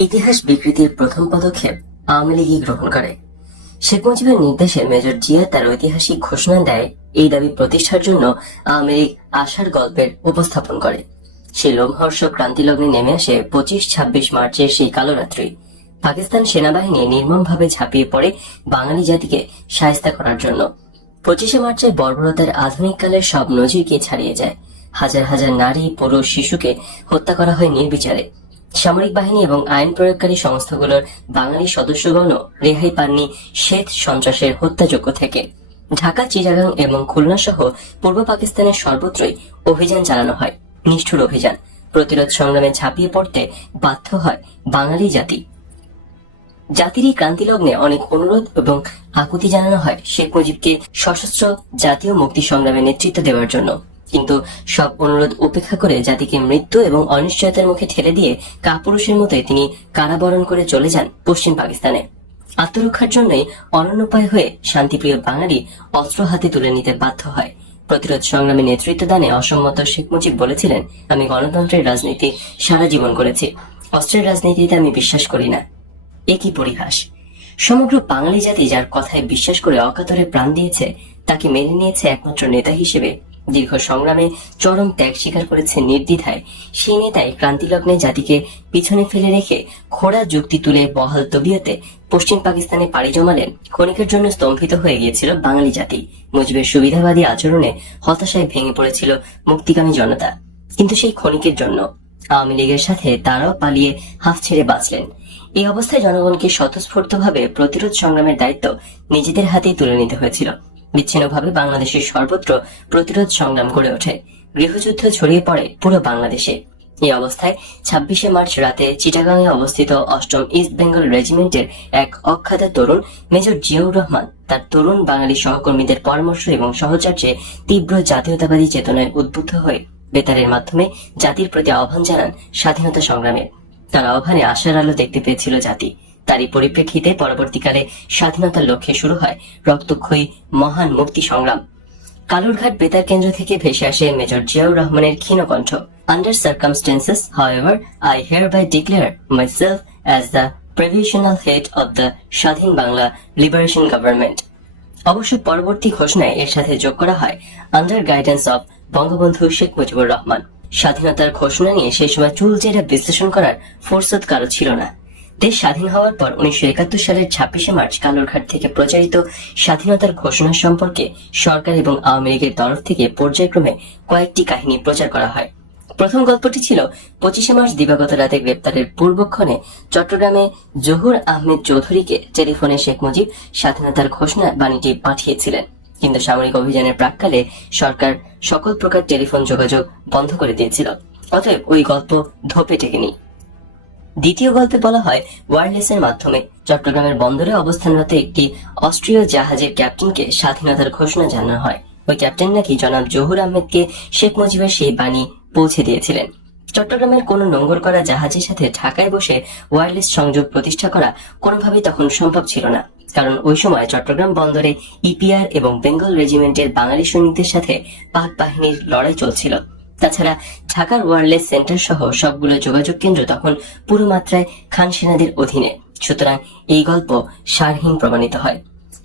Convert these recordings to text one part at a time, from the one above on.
ইতিহাস বিকৃতির প্রথম পদক্ষেপ আওয়ামী লীগই গ্রহণ করে। শেখ মুজিবের নির্দেশে মেজর জিয়া তার ঐতিহাসিক ঘোষণা দেয় এই দাবি প্রতিষ্ঠার জন্য আওয়ামী লীগ আশার গল্পের উপস্থাপন করে। সেই লোমহর্ষক ক্রান্তিলগ্নে নেমে আসে 25-26 মার্চের সেই কালো রাত্রি। পাকিস্তান সেনাবাহিনী নির্মমভাবে ঝাঁপিয়ে পড়ে বাঙালি জাতিকে শায়েস্তা করার জন্য। 25শে মার্চের বর্বরতার আধুনিক কালের সব নজিরকে ছাড়িয়ে যায়। হাজার হাজার নারী, পুরুষ, শিশুকে হত্যা করা হয় নির্বিচারে। সামরিক বাহিনী এবং আইন প্রয়োগকারী সংস্থাগুলোর বাঙালি সদস্যগণও রেহাই পাননি শ্বেত সন্ত্রাসের হত্যাযজ্ঞ থেকে। ঢাকা, চিটাগাং এবং খুলনা সহ পূর্ব পাকিস্তানের সর্বত্রই অভিযান চালানো হয়, নিষ্ঠুর অভিযান। প্রতিরোধ সংগ্রামে ঝাঁপিয়ে পড়তে বাধ্য হয় বাঙালি জাতি। জাতির এই ক্রান্তিলগ্নে অনেক অনুরোধ এবং আকুতি জানানো হয় শেখ মুজিবকে সশস্ত্র জাতীয় মুক্তি সংগ্রামে নেতৃত্ব দেওয়ার জন্য। কিন্তু সব অনুরোধ উপেক্ষা করে জাতিকে মৃত্যু এবং অনিশ্চয়তার মুখে ঠেলে দিয়ে কাপুরুষের মতোই তিনি কারাবরণ করে চলে যান পশ্চিম পাকিস্তানে। আত্মরক্ষার জন্যই অনন্যোপায় হয়ে শান্তিপ্রিয় বাঙালি অস্ত্র হাতে তুলে নিতে বাধ্য হয়। প্রতিরোধ সংগ্রামে নেতৃত্ব দানে অসম্মত শেখ মুজিব বলেছিলেন, আমি গণতন্ত্রের রাজনীতি সারা জীবন করেছি, অস্ত্রের রাজনীতিতে আমি বিশ্বাস করি না। একই পরিহাস। সমগ্র বাঙালি জাতি যার কথায় বিশ্বাস করে অকাতরে প্রাণ দিয়েছে, তাকে মেনে নিয়েছে একমাত্র নেতা হিসেবে। দীর্ঘ সংগ্রামে চরম ত্যাগ স্বীকার করেছে নির্দ্বিধায়। সেই নেতাই ক্রান্তিলগ্নে জাতিকে পিছনে ফেলে রেখে খোড়া যুক্তি তুলে বহাল তবিয়তে পশ্চিম পাকিস্তানে পাড়ি জমালেন। ক্ষণিকের জন্য স্তম্ভিত হয়ে গিয়েছিল বাঙালি জাতি। মুজিবের সুবিধাবাদী আচরণে হতাশায় ভেঙে পড়েছিল মুক্তিকামী জনতা। কিন্তু সেই ক্ষণিকের জন্য আওয়ামী লীগের সাথে তারাও পালিয়ে হাফ ছেড়ে বাঁচলেন। এই অবস্থায় জনগণকে স্বতঃস্ফূর্তভাবে প্রতিরোধ সংগ্রামের দায়িত্ব নিজেদের হাতেই তুলে নিতে হয়েছিল। বিচ্ছিন্নভাবে বাংলাদেশের সর্বত্র প্রতিরোধ সংগ্রাম গড়ে ওঠে। গৃহযুদ্ধ ছড়িয়ে পড়ে পুরো বাংলাদেশে। এই অবস্থায় 26শে মার্চ রাতে চিটাগাংয়ে অবস্থিত 8ম ইস্ট বেঙ্গল রেজিমেন্টের এক অখ্যাত তরুণ মেজর জিয়াউর রহমান তার তরুণ বাঙালি সহকর্মীদের পরামর্শ এবং সহচর্যে তীব্র জাতীয়তাবাদী চেতনায় উদ্বুদ্ধ হয়ে বেতারের মাধ্যমে জাতির প্রতি আহ্বান জানান স্বাধীনতা সংগ্রামে। তার আহ্বানে আশার আলো দেখতে পেয়েছিল জাতি। তারই পরিপ্রেক্ষিতে পরবর্তীকালে স্বাধীনতার লক্ষ্যে শুরু হয় রক্তক্ষয়ী মহান মুক্তি সংগ্রাম। কালুরঘাট বেতার কেন্দ্র থেকে ভেসে আসে মেজর জিয়াউর রহমানের ক্ষীণ কণ্ঠ। Under circumstances, however, I hereby declare myself as the provisional head of the স্বাধীন বাংলা লিবারেশন গভর্নমেন্ট। অবশ্য পরবর্তী ঘোষণায় এর সাথে যোগ করা হয় under guidance of Bangabandhu Sheikh Mujibur Rahman. স্বাধীনতার ঘোষণা নিয়ে সেই সময় চুলচেরা বিশ্লেষণ করার ফুরসত কারো ছিল না। দেশ স্বাধীন হওয়ার পর 1971 সালের 26শে মার্চ কালুরঘাট থেকে প্রচারিত স্বাধীনতার ঘোষণা সম্পর্কে সরকার এবং আওয়ামী লীগের তরফ থেকে পর্যায়ক্রমে কয়েকটি কাহিনী প্রচার করা হয়। প্রথম গল্পটি ছিল 25শে মার্চ দিবাগত রাতে গ্রেপ্তারের পূর্বক্ষণে চট্টগ্রামে জহুর আহমেদ চৌধুরীকে টেলিফোনে শেখ মুজিব স্বাধীনতার ঘোষণা বাণীটি পাঠিয়েছিলেন। কিন্তু সামরিক অভিযানের প্রাক্কালে সরকার সকল প্রকার টেলিফোন যোগাযোগ বন্ধ করে দিয়েছিল। অতএব ওই গল্প ধোপে টেকেনি। দ্বিতীয় গল্পে বলা হয় ওয়্যারলেসের মাধ্যমে চট্টগ্রামের বন্দরে অবস্থানরত একটি অস্ট্রীয় জাহাজের ক্যাপ্টেনকে স্বাধীনতার ঘোষণা জানানো হয়। ওই ক্যাপ্টেন নাকি জনাব জহুর আহমেদকে শেখ মুজিবের সেই বাণী পৌঁছে দিয়েছিলেন। চট্টগ্রামের কোনো নোঙ্গর করা জাহাজের সাথে ঢাকায় বসে ওয়্যারলেস সংযোগ প্রতিষ্ঠা করা কোনোভাবেই তখন সম্ভব ছিল না, কারণ ওই সময় চট্টগ্রাম বন্দরে ইপিআর এবং বেঙ্গল রেজিমেন্টের বাঙালি সৈনিকদের সাথে পাক বাহিনীর লড়াই চলছিল। তাছাড়া ঢাকার ওয়্যারলেস সেন্টার সহ সবগুলো যোগাযোগ কেন্দ্র তখন পুরো মাত্রায় খান সেনাদের অধীনে। সুতরাং এই গল্প সারহীন প্রমাণিত হয়।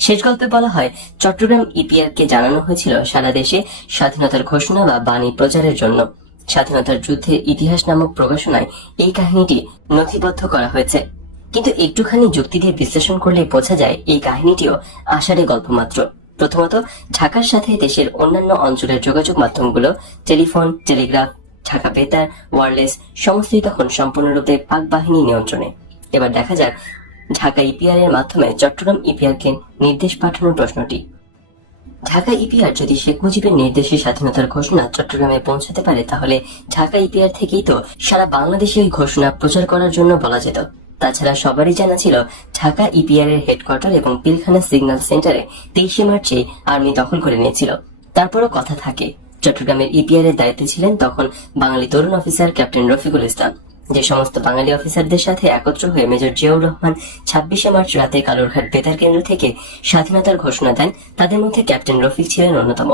শেষ গল্পে বলা হয় চট্টগ্রাম ইপিআর কে জানানো হয়েছিল সারা দেশে স্বাধীনতার ঘোষণা বা বাণী প্রচারের জন্য। স্বাধীনতার যুদ্ধের ইতিহাস নামক প্রকাশনায় এই কাহিনীটি নথিবদ্ধ করা হয়েছে। কিন্তু একটুখানি যুক্তি দিয়ে বিশ্লেষণ করলে বোঝা যায় এই কাহিনীটিও আষাঢ়ে গল্প মাত্র। প্রথমত, ঢাকার সাথে দেশের অন্যান্য অঞ্চলের যোগাযোগ মাধ্যমগুলো টেলিফোন, টেলিগ্রাফ, ঢাকা বেতার, ওয়্যারলেস সমস্তই তখন সম্পূর্ণরূপে পাক বাহিনী নিয়ন্ত্রণে। এবার দেখা যাক ঢাকা ইপিআর এর মাধ্যমে চট্টগ্রাম ইপিআর কে নির্দেশ পাঠানোর প্রশ্নটি। ঢাকা ইপিআর যদি শেখ মুজিবের নির্দেশে স্বাধীনতার ঘোষণা চট্টগ্রামে পৌঁছাতে পারে, তাহলে ঢাকা ইপিআর থেকেই তো সারা বাংলাদেশে ওই ঘোষণা প্রচার করার জন্য বলা যেত। তাছাড়া সবারই জানা ছিল ঢাকা ইপিআর এর হেডকোয়ার্টার এবং পিলখানা সিগন্যাল সেন্টারে 23শে মার্চে আর্মি দখল করে নিয়েছিল। তারপরও কথা থাকে, চট্টগ্রামের ইপিআর এর দায়িত্বে ছিলেন তখন বাঙালি তরুণ অফিসার ক্যাপ্টেন রফিকুল ইসলাম। যে সমস্ত বাঙালি অফিসারদের সাথে একত্র হয়ে মেজর জিয়াউর রহমান 26শে মার্চ রাতে কালুরঘাট বেতার কেন্দ্র থেকে স্বাধীনতার ঘোষণা দেন, তাদের মধ্যে ক্যাপ্টেন রফিক ছিলেন অন্যতম।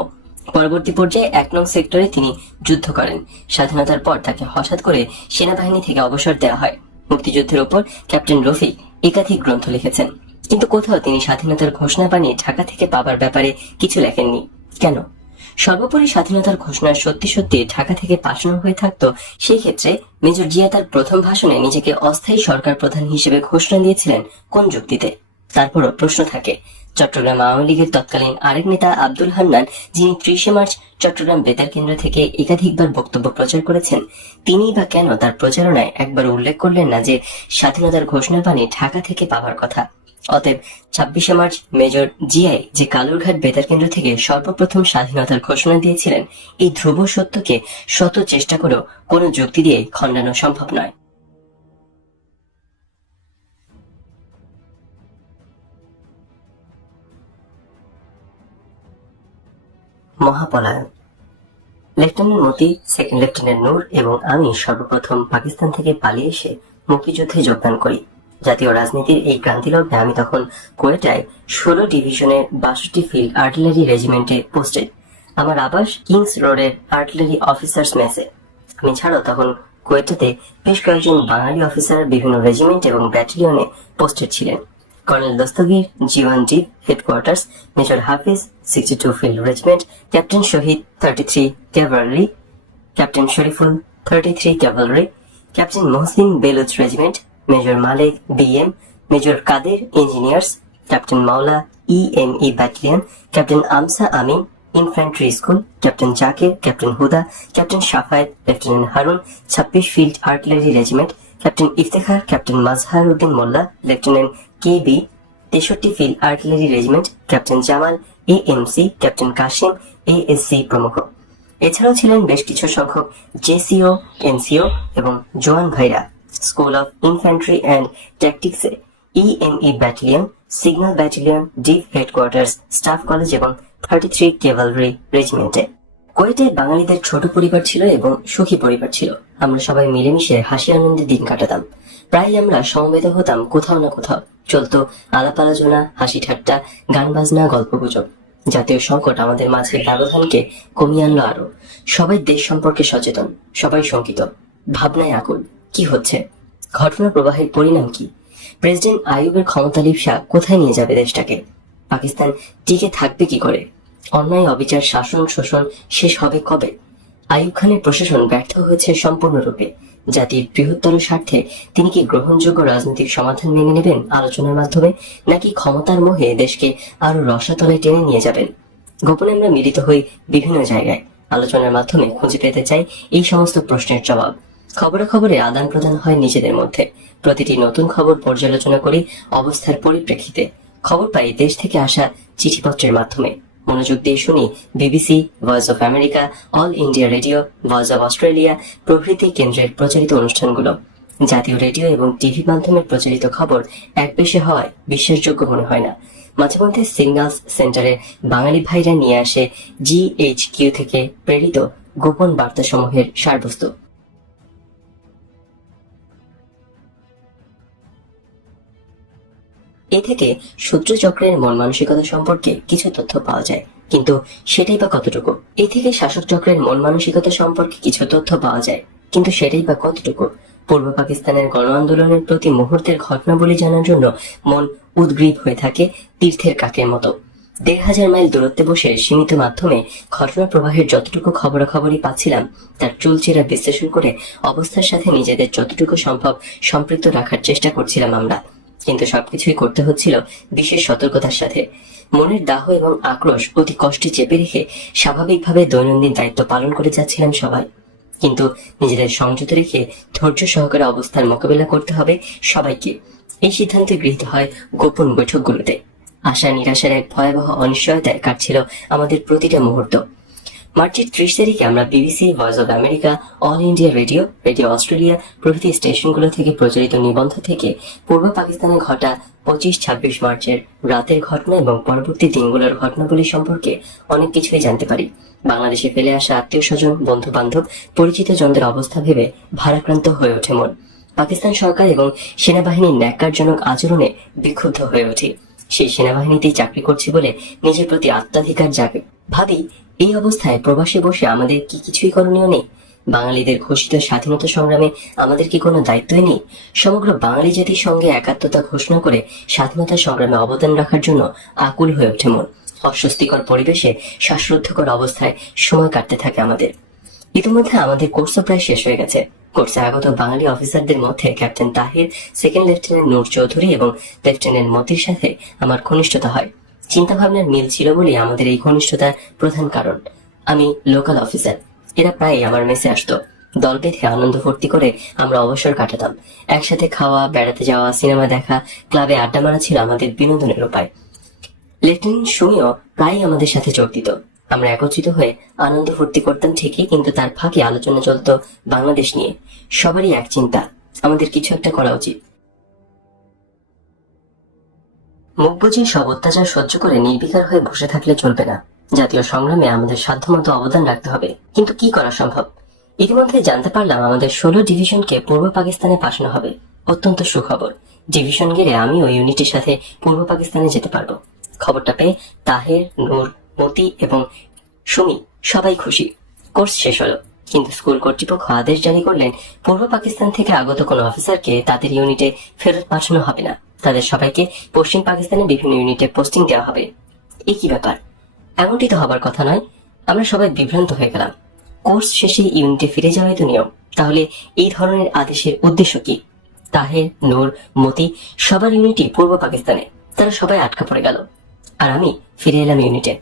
পরবর্তী পর্যায়ে 1 নং সেক্টরে তিনি যুদ্ধ করেন। স্বাধীনতার পর তাকে হঠাৎ করে সেনাবাহিনী থেকে অবসর দেওয়া হয়। মুক্তিযুদ্ধের ওপর ক্যাপ্টেন রফিক একাধিক গ্রন্থ লিখেছেন, কিন্তু কোথাও তিনি স্বাধীনতার ঘোষণা বাণী ঢাকা থেকে পাবার ব্যাপারে কিছু লেখেননি। কেন? সর্বোপরি স্বাধীনতার ঘোষণা সত্যি সত্যি ঢাকা থেকে পাঠানো হয়ে থাকতো, সেই ক্ষেত্রে মেজর জিয়া তার প্রথম ভাষণে নিজেকে অস্থায়ী সরকার প্রধান হিসেবে ঘোষণা দিয়েছিলেন কোন যুক্তিতে? তারপরও প্রশ্ন থাকে, চট্টগ্রাম আওয়ামী লীগের তৎকালীন আরেক নেতা আব্দুল হান্নান, যিনি 30 মার্চ চট্টগ্রাম বেতার কেন্দ্র থেকে একাধিকবার বক্তব্য প্রচার করেছেন, তিনিই বা কেন তার প্রচারণায় একবার উল্লেখ করলেন না যে স্বাধীনতার ঘোষণা বাণী ঢাকা থেকে পাওয়ার কথা? অতএব 26শে মার্চ মেজর জিয়াই যে কালুরঘাট বেতার কেন্দ্র থেকে সর্বপ্রথম স্বাধীনতার ঘোষণা দিয়েছিলেন, এই ধ্রুব সত্যকে শত চেষ্টা করেও কোনো যুক্তি দিয়ে খণ্ডানো সম্ভব নয়। মহাপলায়ন। লেফটেন্যান্ট মতি, সেকেন্ড লেফটেন্যান্ট নূর এবং আমি সর্বপ্রথম পাকিস্তান থেকে পালিয়ে এসে মুক্তিযুদ্ধে যোগদান করি। জাতীয় রাজনীতির এই ক্রান্তিলগ্নে আমি তখন কোয়েটায় 16 ডিভিশনের 62 ফিল্ড আর্টিলারি রেজিমেন্টে পোস্টেড। আমার আবাস কিংস রোডের আর্টিলারি অফিসার্স মেসে। আমি ছাড়াও তখন কোয়েটাতে বেশ কয়েকজন বাঙালি অফিসার বিভিন্ন রেজিমেন্ট এবং ব্যাটালিয়নে পোস্টেড ছিলেন। Colonel Dastagir G1 div headquarters, major Hafiz 62 field regiment, captain Shahid 33 cavalry, captain Shariful 33 cavalry, captain Mohsin Baluch regiment, major Malek BM, major Kader engineers, captain Maula EME battalion, captain Amsa Amin infantry school, captain Zakir, captain Huda, captain Shafayet, lieutenant Harun 26 field artillery regiment, captain Iftekhar, captain Mazhar Uddin Molla, lieutenant KB 63 field artillery regiment, captain Jamal AMC, captain Kashim ASC প্রমুখ। এছাড়াও ছিলেন বেশ কিছু সংখ্যক JCO, NCO এবং জোয়ান ভাইরা। School of infantry and ট্যাকটিক্সে EME battalion, signal battalion, div headquarters, staff college এবং 33 ক্যাভালরি রেজিমেন্টে। কোয়েটে বাঙালিদের ছোট পরিবার ছিল এবং সুখী পরিবার ছিল। আমরা সবাই মিলেমিশে হাসি আনন্দে দিন কাটাতাম। প্রায় আমরা সমবেত হতাম কোথাও না কোথাও। চলতো আলাপ আলোচনা, হাসি ঠাট্টা, গান বাজনা, গল্পগুজব। জাতীয় সংকট আমাদের মাঝে ব্যবধানকে কমিয়ে আনলো আরো। সবাই দেশ সম্পর্কে সচেতন, সবাই শঙ্কিত, ভাবনায় আকুল। কি হচ্ছে? ঘটনা প্রবাহের পরিণাম কি? প্রেসিডেন্ট আইয়ুবের ক্ষমতা লিপ্সা কোথায় নিয়ে যাবে দেশটাকে? পাকিস্তান টিকে থাকবে কি করে? অন্যায়, অবিচার, শাসন, শোষণ শেষ হবে কবে? আইয়ুব খানের প্রশাসন ব্যর্থ হয়েছে সম্পূর্ণরূপে। জাতির বৃহত্তর স্বার্থে তিনি কি গ্রহণযোগ্য রাজনৈতিক সমাধান মেনে নেবেন আলোচনার মাধ্যমে, নাকি ক্ষমতার মোহে দেশকে আরো রসাতলে টেনে নিয়ে যাবেন? গোপনে আমরা মিলিত হই বিভিন্ন জায়গায়, আলোচনার মাধ্যমে খুঁজে পেতে চাই এই সমস্ত প্রশ্নের জবাব। খবরে আদান প্রদান হয় নিজেদের মধ্যে। প্রতিটি নতুন খবর পর্যালোচনা করি অবস্থার পরিপ্রেক্ষিতে। খবর পাই দেশ থেকে আসা চিঠিপত্রের মাধ্যমে। মনোযোগ দিয়ে শুনি BBC, voice of America, all India radio, voice of Australia প্রভৃতি কেন্দ্রের প্রচারিত অনুষ্ঠানগুলো। জাতীয় রেডিও এবং টিভি মাধ্যমে প্রচারিত খবর একপেশে হওয়ায় বিশ্বাসযোগ্য মনে হয় না। মাঝে মধ্যে সিগন্যালস সেন্টারের বাঙালি ভাইরা নিয়ে আসে GHQ থেকে প্রেরিত গোপন বার্তাসমূহের সারবস্তু। এ থেকে শত্রুচক্রের মন মানসিকতা সম্পর্কে কিছু তথ্য পাওয়া যায়, কিন্তু সেটাই বা কতটুকু? এ থেকে শাসক চক্রের মন মানসিকতা সম্পর্কে কিছু তথ্য পাওয়া যায়, কিন্তু সেটাই বা কতটুকু? পূর্ব পাকিস্তানের গণ আন্দোলনের প্রতি মুহূর্তের ঘটনাবলী জানার জন্য মন উদ্গ্রীব হয়ে থাকে তীর্থের কাকের মতো। 1,500 মাইল দূরত্বে বসে সীমিত মাধ্যমে ঘটনা প্রবাহের যতটুকু খবরাখবরই পাচ্ছিলাম, তার চুলচেরা বিশ্লেষণ করে অবস্থার সাথে নিজেদের যতটুকু সম্ভব সম্পৃক্ত রাখার চেষ্টা করছিলাম আমরা। কিন্তু সবকিছুই করতে হচ্ছিল বিশেষ সতর্কতার সাথে। মনের দাহ এবং আক্রোশ অতি কষ্টে চেপে রেখে স্বাভাবিকভাবে দৈনন্দিন দায়িত্ব পালন করে যাচ্ছিলাম সবাই। কিন্তু নিজেদের সংযত রেখে ধৈর্য সহকারে অবস্থার মোকাবেলা করতে হবে সবাইকে। এই সিদ্ধান্ত গৃহীত হয় গোপন বৈঠকগুলোতে। আশা নিরাশার এক ভয়াবহ অনিশ্চয়তায় কাটছিল আমাদের প্রতিটা মুহূর্ত। মার্চের 30 তারিখে আমরা BBC, voice of America, all India radio, radio Australia প্রভৃতি স্টেশনগুলো থেকে প্রচারিত নিবন্ধ থেকে পূর্ব পাকিস্তানে ঘটা 25-26 মার্চের রাতের ঘটনা এবং পরবর্তী দিনগুলোর ঘটনাবলী সম্পর্কে অনেক কিছুই জানতে পারি। বাংলাদেশে ফেলে আসা আত্মীয় স্বজন, বন্ধু বান্ধব, পরিচিত জনদের অবস্থা ভেবে ভারাক্রান্ত হয়ে ওঠে মন। পাকিস্তান সরকার এবং সেনাবাহিনীর ন্যাক্কারজনক আচরণে বিক্ষুব্ধ হয়ে ওঠে। সেই সেনাবাহিনীতেই চাকরি করছি বলে নিজের প্রতি আত্মাধিকার জাগে। ভাবি, এই অবস্থায় প্রবাসে বসে আমাদের কি কিছুই করণীয় নেই? বাঙালিদের ঘোষিত স্বাধীনতা সংগ্রামে আমাদের কি কোনো দায়িত্বই নেই? সমগ্র বাঙালি জাতির সঙ্গে একাত্মতা ঘোষণা করে স্বাধীনতা সংগ্রামে অবদান রাখার জন্য আকুল হয়ে ওঠে মন। অস্বস্তিকর পরিবেশে শ্বাসরুদ্ধকর অবস্থায় সময় কাটতে থাকে আমাদের। ইতিমধ্যে আমাদের কোর্সও প্রায় শেষ হয়ে গেছে। কোর্সে আগত বাঙালি অফিসারদের মধ্যে ক্যাপ্টেন তাহির, সেকেন্ড লেফটেন্যান্ট নূর চৌধুরী এবং লেফটেন্যান্ট মতির সাথে আমার ঘনিষ্ঠতা হয়। চিন্তা ভাবনার মিল ছিল বলেই আমাদের এই ঘনিষ্ঠতার প্রধান কারণ। আমি লোকাল অফিসার, এরা প্রায় আমার মেসে আসতো। দল বেঁধে আনন্দ ফুর্তি করে আমরা অবসর কাটাতাম। একসাথে খাওয়া, বেড়াতে যাওয়া, সিনেমা দেখা, ক্লাবে আড্ডা মারা ছিল আমাদের বিনোদনের উপায়। লেফটেন্যান্ট সুমিও প্রায় আমাদের সাথে যোগ দিত। আমরা একত্রিত হয়ে আনন্দ ফুর্তি করতাম ঠিকই, কিন্তু তার ফাঁকে আলোচনা চলতো বাংলাদেশ নিয়ে। সবারই এক চিন্তা, আমাদের কিছু একটা করা উচিত। মুখ বুঝে সব অত্যাচার সহ্য করে নির্বিকার হয়ে বসে থাকলে চলবে না। জাতীয় সংগ্রামে আমাদের সাধ্যমতো অবদান রাখতে হবে। কিন্তু কি করা সম্ভব? ইতিমধ্যে জানতে পারলাম আমাদের 16 ডিভিশনকে পূর্ব পাকিস্তানে পাঠানো হবে। অত্যন্ত সুখবর। ডিভিশন গেলে আমিও ইউনিটের সাথে পূর্ব পাকিস্তানে যেতে পারবো। খবরটা পেয়ে তাহের, নূর, মতি এবং সুমি সবাই খুশি। কোর্স শেষ হলো, কিন্তু স্কুল কর্তৃপক্ষ আদেশ জারি করলেন পূর্ব পাকিস্তান থেকে আগত কোনো অফিসারকে তাদের ইউনিটে ফেরত পাঠানো হবে না। তাদের সবাইকে পশ্চিম পাকিস্তানে বিভিন্ন ইউনিটে পোস্টিং দেওয়া হবে। এই কি ব্যাপার? এমনটি তো হবার কথা নয়। আমরা সবাই বিভ্রান্ত হয়ে গেলাম। কোর্স শেষে ইউনিটে ফিরে যাওয়াই তো নিয়ম। তাহলে এই ধরনের আদেশের উদ্দেশ্য কি? তাহের, নূর, মতি সবার ইউনিটই পূর্ব পাকিস্তানে। তারা সবাই আটকা পড়ে গেল, আর আমি ফিরে এলাম ইউনিটে।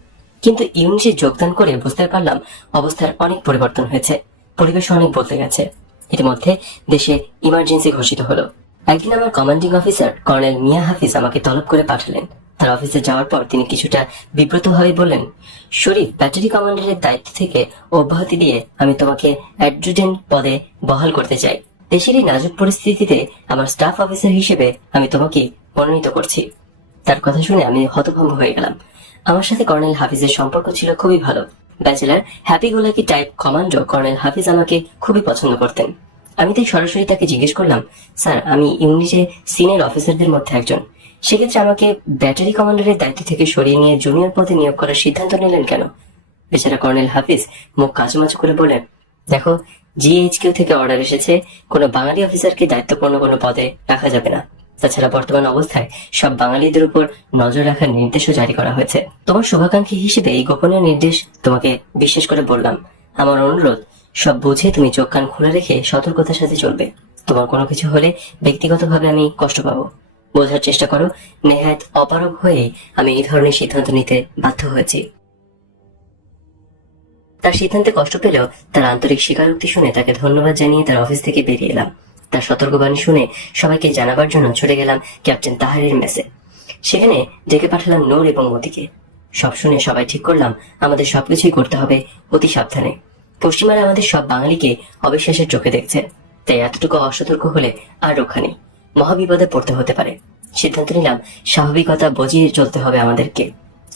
কিন্তু ইউনিটে যোগদান করে বুঝতে পারলাম অবস্থার অনেক পরিবর্তন হয়েছে। পরিবেশ অনেক বদলে গেছে। ইতিমধ্যে দেশে ইমার্জেন্সি ঘোষিত হলো। একদিন আমার কমান্ডিং অফিসার কর্নেল মিয়া হাফিজ আমাকে তলব করে পাঠালেন। তার অফিসে যাওয়ার পর তিনি কিছুটা বিব্রত হয়ে বললেন, শরীফ, ব্যাটারি কমান্ডারের দায়িত্ব থেকে অব্যাহতি দিয়ে আমি তোমাকে অ্যাডজুটেন্ট পদে বহাল করতে চাই। দেশের এই নাজুক পরিস্থিতিতে আমার স্টাফ অফিসার হিসেবে আমি তোমাকে মনোনীত করছি। তার কথা শুনে আমি হতভম্ব হয়ে গেলাম। আমার সাথে কর্নেল হাফিজের সম্পর্ক ছিল খুবই ভালো। Bachelor, happy go lucky type commando colonel Hafiz আমাকে খুবই পছন্দ করতেন। আমি তাই সরাসরি তাকে জিজ্ঞেস করলাম, স্যার, আমি ইউনিটে সিনিয়র অফিসারদের মধ্যে একজন। সেক্ষেত্রে আমাকে ব্যাটারি কমান্ডারের দায়িত্ব থেকে সরিয়ে নিয়ে জুনিয়র পদে নিয়োগ করার সিদ্ধান্ত নিলেন কেন? বেচারা কর্নেল হাফিজ মুখ কাচুমাচু করে বলেন, দেখো, জিএইচকিউ থেকে অর্ডার এসেছে, কোনো বাঙালি অফিসারকে দায়িত্বপূর্ণ কোনো পদে রাখা যাবে না। তাছাড়া বর্তমান অবস্থায় সব বাঙালিদের উপর নজর রাখার নির্দেশও জারি করা হয়েছে। তোমার শুভাকাঙ্ক্ষী হিসেবে এই গোপনীয় নির্দেশ তোমাকে বিশেষ করে বললাম। আমার অনুরোধ, সব বুঝে তুমি চোখ কান খোলা রেখে সতর্কতার সাথে চলবে। তোমার কোনো কিছু হলে ব্যক্তিগতভাবে আমি কষ্ট পাবো। বোঝার চেষ্টা করো, নেহায়েত অপারগ হয়ে আমি এই ধরনের সিদ্ধান্ত নিতে বাধ্য হয়েছি। তার সিদ্ধান্তে কষ্ট পেলেও তার আন্তরিক স্বীকারোক্তি শুনে তাকে ধন্যবাদ জানিয়ে তার অফিস থেকে বেরিয়ে এলাম। তার সতর্কবাণী শুনে সবাইকে জানাবার জন্য ছুটে গেলাম ক্যাপ্টেন তাহারের মেসে। সেখানে ডেকে পাঠালাম নূর এবং মতিকে। সব শুনে সবাই ঠিক করলাম আমাদের সবকিছুই করতে হবে অতি সাবধানে। পশ্চিমারা আমাদের সব বাঙালিকে অবিশ্বাসের চোখে দেখছে, তাই এতটুকু অসতর্ক হলে আর রক্ষা নেই, মহাবিপদে পড়তে হতে পারে। সিদ্ধান্ত নিলাম স্বাভাবিকতা বজিয়ে চলতে হবে আমাদেরকে।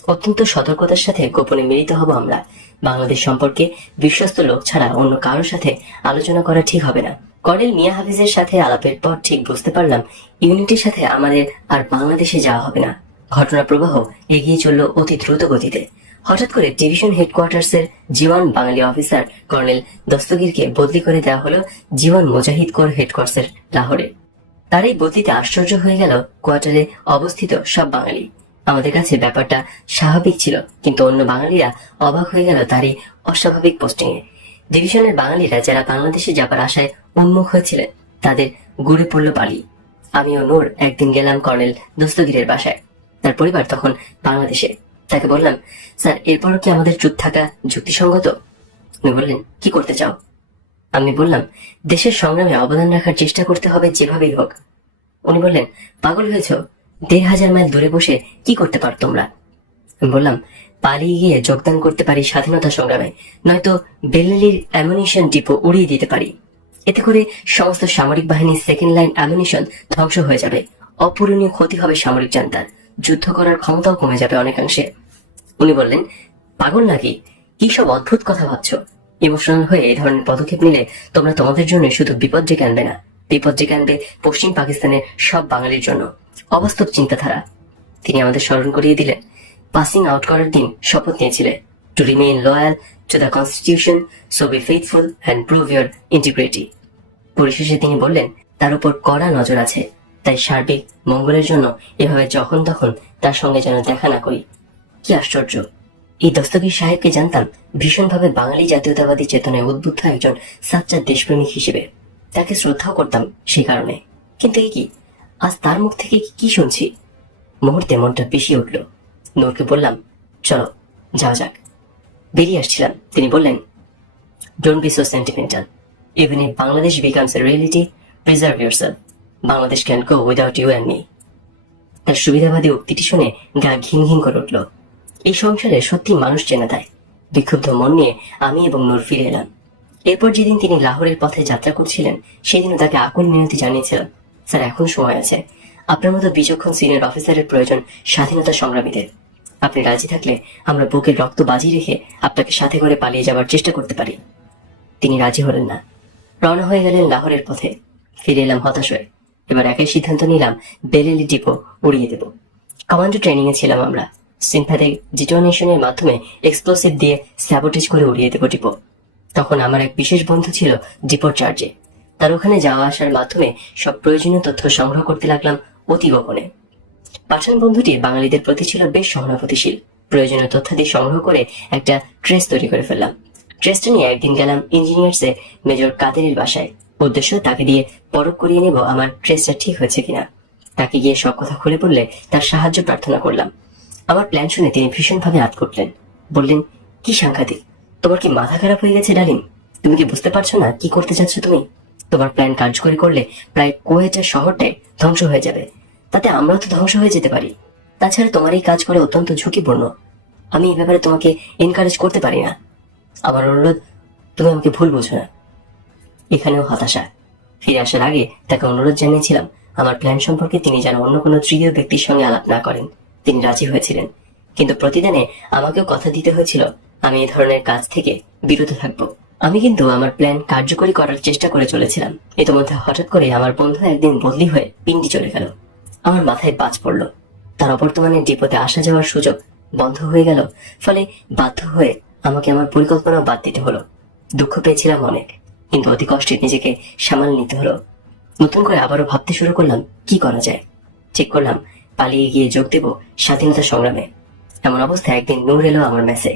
অত্যন্ত সতর্কতার সাথে গোপনে মিলিত হব আমরা। বাংলাদেশ সম্পর্কে বিশ্বস্ত লোক ছাড়া অন্য কারোর সাথে আলোচনা করা ঠিক হবে না। কর্নেল মিয়া হাফিজের সাথে আলাপের পর ঠিক বুঝতে পারলাম ইউনিটের সাথে আমাদের আর বাংলাদেশে যাওয়া হবে না। ঘটনা প্রবাহ এগিয়ে চলল অতি দ্রুত গতিতে। হঠাৎ করে ডিভিশন হেডকোয়ার্টার্সের জীবন বাঙালি অফিসার কর্নেল দস্তগীরকে বদলি করে দেওয়া হলো জীবন মুজাহিদ কোর হেডকোয়ার্টার্সের লাহোরে। তার এই বদলিতে আশ্চর্য হয়ে গেল কোয়ার্টারে অবস্থিত সব বাঙালি। আমাদের কাছে ব্যাপারটা স্বাভাবিক ছিল, কিন্তু অন্য বাঙালিরা অবাক হয়ে গেল তার এই অস্বাভাবিক পোস্টিং এ। ডিভিশনের বাঙালিরা যারা বাংলাদেশে যাবার আশায় উন্মুখ হয়েছিলেন তাদের ঘুরে পড়ল বালি। আমি ও নূর একদিন গেলাম কর্নেল দস্তগীরের বাসায়। তার পরিবার তখন বাংলাদেশে। তাকে বললাম, স্যার, এরপরও কি আমাদের চুপ থাকা যুক্তিসঙ্গত? উনি বললেন, কি করতে চাও? আমি বললাম, দেশের সংগ্রামে অবদান রাখার চেষ্টা করতে হবে যেভাবেই হোক। উনি বললেন, পাগল হয়েছ? 1,500 মাইল দূরে বসে কি করতে পারো তোমরা? আমি বললাম, পালিয়ে গিয়ে যোগদান করতে পারি স্বাধীনতা সংগ্রামে, নয়তো বেল্লির অ্যামুনিশন ডিপো উড়িয়ে দিতে পারি। এতে করে সমস্ত সামরিক বাহিনীর সেকেন্ড লাইন অ্যামুনিশন ধ্বংস হয়ে যাবে, অপূরণীয় ক্ষতি হবে সামরিক জান্তার, যুদ্ধ করার ক্ষমতাও কমে যাবে অনেকাংশে। উনি বললেন, পাগল নাকি? কি সব অদ্ভুত কথা ভাবছ? ইমোশনাল হয়ে এই ধরনের পদক্ষেপ নিলে তোমরা তোমাদের জন্য শুধু বিপদ ডেকে আনবে না, বিপদ ডেকে আনবে পশ্চিম পাকিস্তানের সব বাঙালির জন্য। অবাস্তব চিন্তাধারা। তিনি আমাদের স্মরণ করিয়ে দিলেন, পাসিং আউট করার দিন শপথ নিয়েছিলে, to remain loyal to the Constitution, so be faithful and prove your integrity. পরিশেষে তিনি বললেন, তার উপর কড়া নজর আছে, তাই সার্বিক মঙ্গলের জন্য এভাবে যখন তখন তার সঙ্গে যেন দেখা না করি। কি আশ্চর্য! এই দস্তগীর সাহেবকে জানতাম ভীষণভাবে বাঙালি জাতীয়তাবাদী চেতনায় উদ্বুদ্ধ একজন সাচ্চা দেশপ্রেমিক হিসেবে। তাকে শ্রদ্ধাও করতাম সেই কারণে। কিন্তু কি আজ তার মুখ থেকে কি শুনছি? মুহূর্তে মনটা পিছিয়ে উঠল। নূরকে বললাম, চলো যাওয়া যাক। বেরিয়ে আসছিলাম, তিনি বললেন, don't be so sentimental. Even if Bangladesh becomes a reality, preserve yourself. Bangladesh can go without you and me. তার সুবিধাবাদী উক্তিটি শুনে গা ঘিন ঘিন করে উঠল। এই সংসারে সত্যি মানুষ চেনা দেয়। বিক্ষুব্ধ মন নিয়ে আমি এবং নূর ফিরে এলাম। এরপর যেদিন তিনি লাহোরের পথে যাত্রা করছিলেন, সেদিনও তাকে আকুল মিনতি জানিয়েছিলাম, স্যার এখন সময় আছে। আপনার মতো বিচক্ষণ সিনিয়র অফিসারের প্রয়োজন স্বাধীনতা সংগ্রামীদের। আপনি রাজি থাকলে আমরা বুকের রক্ত বাজি রেখে আপনাকে সাথে করে পালিয়ে যাওয়ার চেষ্টা করতে পারি। তিনি রাজি হলেন না। রওনা হয়ে গেলেন লাহোরের পথে। ফিরে এলাম হতাশ হয়ে। এবার একই সিদ্ধান্ত নিলাম, বেলেলি ডিপো উড়িয়ে দেব। কমান্ডো ট্রেনিং এ ছিলাম আমরা। সিম্প্যাথিক ডিটোনেশনের মাধ্যমে এক্সপ্লোসিভ দিয়ে স্যাবোটেজ করে উড়িয়ে দেব ডিপো। তখন আমার এক বিশেষ বন্ধু ছিল ডিপোর চার্জে। তার ওখানে যাওয়া আসার মাধ্যমে সব প্রয়োজনীয় তথ্য সংগ্রহ করতে লাগলাম অতি গোপনে। পাঠান বন্ধুটি বাঙালিদের প্রতি ছিল বেশ সহানুভূতিশীল। প্রয়োজনীয় তথ্যাদি সংগ্রহ করে একটা ট্রেস তৈরি করে ফেললাম। ট্রেসটা নিয়ে একদিন গেলাম ইঞ্জিনিয়ার্সে মেজর কাদেরের বাসায়। উদ্দেশ্য তাকে দিয়ে পরখ করিয়ে নেব আমার ট্রেসটা ঠিক হয়েছে কিনা। তাকে গিয়ে সব কথা খুলে পড়লে তার সাহায্য প্রার্থনা করলাম। আমার প্ল্যান শুনে তিনি ভীষণভাবে আঁত করলেন। বললেন, কি সাংঘাতিক! তোমার কি মাথা খারাপ হয়ে গেছে ডালিম? তুমি কি বুঝতে পারছো না কি করতে চাচ্ছ তুমি? তোমার প্ল্যান কার্যকরী করলে প্রায় কোয়েটা শহরটাই ধ্বংস হয়ে যাবে। তাতে আমরাও তো ধ্বংস হয়ে যেতে পারি। তাছাড়া তোমার এই কাজ করে অত্যন্ত ঝুঁকিপূর্ণ। আমি এই ব্যাপারে তোমাকে এনকারেজ করতে পারি না। আমার অনুরোধ, তুমি আমাকে ভুল বুঝো না। এখানেও হতাশা। ফিরে আসার আগে তাকে অনুরোধ জানিয়েছিলাম আমার প্ল্যান সম্পর্কে তিনি যেন অন্য কোনো তৃতীয় ব্যক্তির সঙ্গে আলাপ না করেন। তিনি রাজি হয়েছিলেন, কিন্তু প্রতিদিনে আমাকেও কথা দিতে হয়েছিল আমি এই ধরনের কাজ থেকে বিরত থাকব। আমি কিন্তু আমার প্ল্যান কার্যকরী করার চেষ্টা করে চলেছিলাম। ইতিমধ্যে হঠাৎ করে আমার বন্ধু একদিন বদলি হয়ে পিন্ডি চলে গেল। আমার মাথায় বাজ পড়ল। তার অবর্তমানে ডিপোতে আসা যাওয়ার সুযোগ বন্ধ হয়ে গেল। ফলে বাধ্য হয়ে আমাকে আমার পরিকল্পনা বাদ দিতে হলো। দুঃখ পেয়েছিলাম অনেক, কিন্তু অতি কষ্টে নিজেকে সামাল নিতে হলো। নতুন করে আবারও ভাবতে শুরু করলাম কি করা যায়। ঠিক করলাম পালিয়ে গিয়ে যোগ দেব স্বাধীনতা সংগ্রামে। এমন অবস্থায় একদিন নূর এলো আমার মেসে।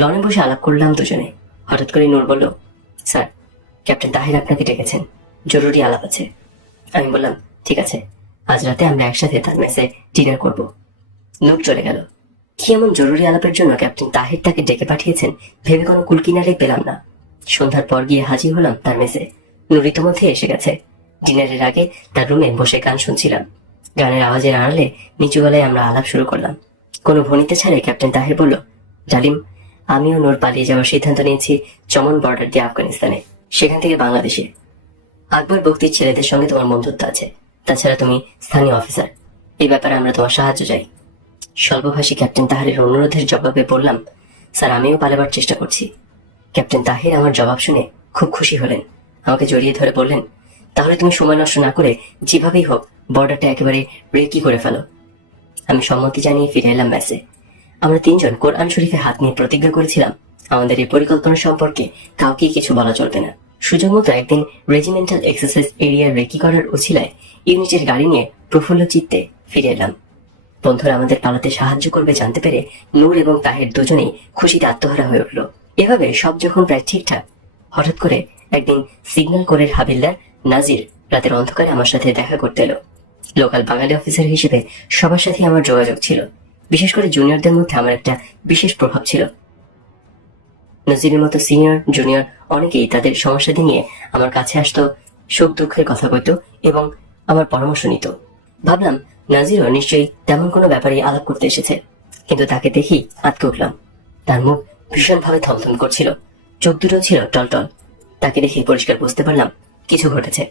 লনে বসে আলাপ করলাম দুজনে। হঠাৎ করে নূর বলল, স্যার, ক্যাপ্টেন তাহির আপনাকে ডেকেছেন, জরুরি আলাপ আছে। আমি বললাম, ঠিক আছে, আজ রাতে আমরা একসাথে তার মেসে ডিনার করব। নূর চলে গেল। কি এমন জরুরি আলাপের জন্য ক্যাপ্টেন তাহির তাকে ডেকে পাঠিয়েছেন ভেবে কোনো কুলকিনারে পেলাম না। সন্ধ্যার পর গিয়ে হাজির হলাম তার মেসে। নূর ইতিমধ্যে এসে গেছে। ডিনারের আগে তার রুমে বসে গান শুনছিলাম। গানের আওয়াজের আড়ালে নিচু গলায় আমরা আলাপ শুরু করলাম। কোনো ভনিতে ছাড়াই ক্যাপ্টেন তাহির বলল, ডালিম, আমিও নূর পালিয়ে যাওয়ার সিদ্ধান্ত নিয়েছি চমন বর্ডার দিয়ে আফগানিস্তানে, সেখান থেকে বাংলাদেশে। আকবর বক্তির ছেলেদের সঙ্গে তোমার বন্ধুত্ব আছে। তাছাড়া তুমি স্থানীয় অফিসার। এই ব্যাপারে আমরা তোমার সাহায্য চাই। স্বল্পভাষী ক্যাপ্টেন তাহিরের অনুরোধের জবাবে বললাম, স্যার, আমিও পালাবার চেষ্টা করছি। ক্যাপ্টেন তাহির আমার জবাব শুনে খুব খুশি হলেন। আমাকে জড়িয়ে ধরে বললেন, তাহলে তুমি সময় নষ্ট না করে যেভাবেই হোক বর্ডারটা একেবারে রেকি করে ফেলো। আমি সম্মতি জানিয়ে ফিরে এলাম মেসে। আমরা তিনজন কোরআন শরীফে হাত নিয়ে প্রতিজ্ঞা করেছিলাম আমাদের এই পরিকল্পনা সম্পর্কে কাউকেই কিছু বলা চলবে না। সুযোগ মতো একদিন রেজিমেন্টাল এক্সারসাইজ এরিয়া রেকি করার উছিলায় ইউনিটের গাড়ি নিয়ে প্রফুল্ল চিত্তে ফিরে এলাম। বন্ধুরা আমাদের পালাতে সাহায্য করবে জানতে পেরে নূর এবং তাহের দুজনেই খুশিতে আত্মহারা হয়ে উঠল। এভাবে সব যখন প্রায় ঠিকঠাক, হঠাৎ করে একদিন সিগন্যাল কোরের হাবিলদার নাজির রাতের অন্ধকারে আমার সাথে দেখা করতে এলো। লোকাল বাঙালি অফিসার হিসেবে সবার সাথে আমার যোগাযোগ ছিল। বিশেষ করে জুনিয়রদের মধ্যে আমার একটা বিশেষ প্রভাব ছিল। নজিরের মতো সিনিয়র জুনিয়র অনেকেই তাদের সমস্যাদি নিয়ে আমার কাছে আসতো, সুখ দুঃখের কথা কইত এবং আমার পরামর্শ নিত। ভাবলাম নাজিরও নিশ্চয়ই তেমন কোনো ব্যাপারে আলাপ করতে এসেছে, কিন্তু তাকে দেখি আটকে উঠলাম। তার মুখ ভীষণভাবে থমথম করছিল, চোখ দুটো ছিল টলটল। তাকে দেখে পরিষ্কার বুঝতে পারলাম কিছু ঘটেছে।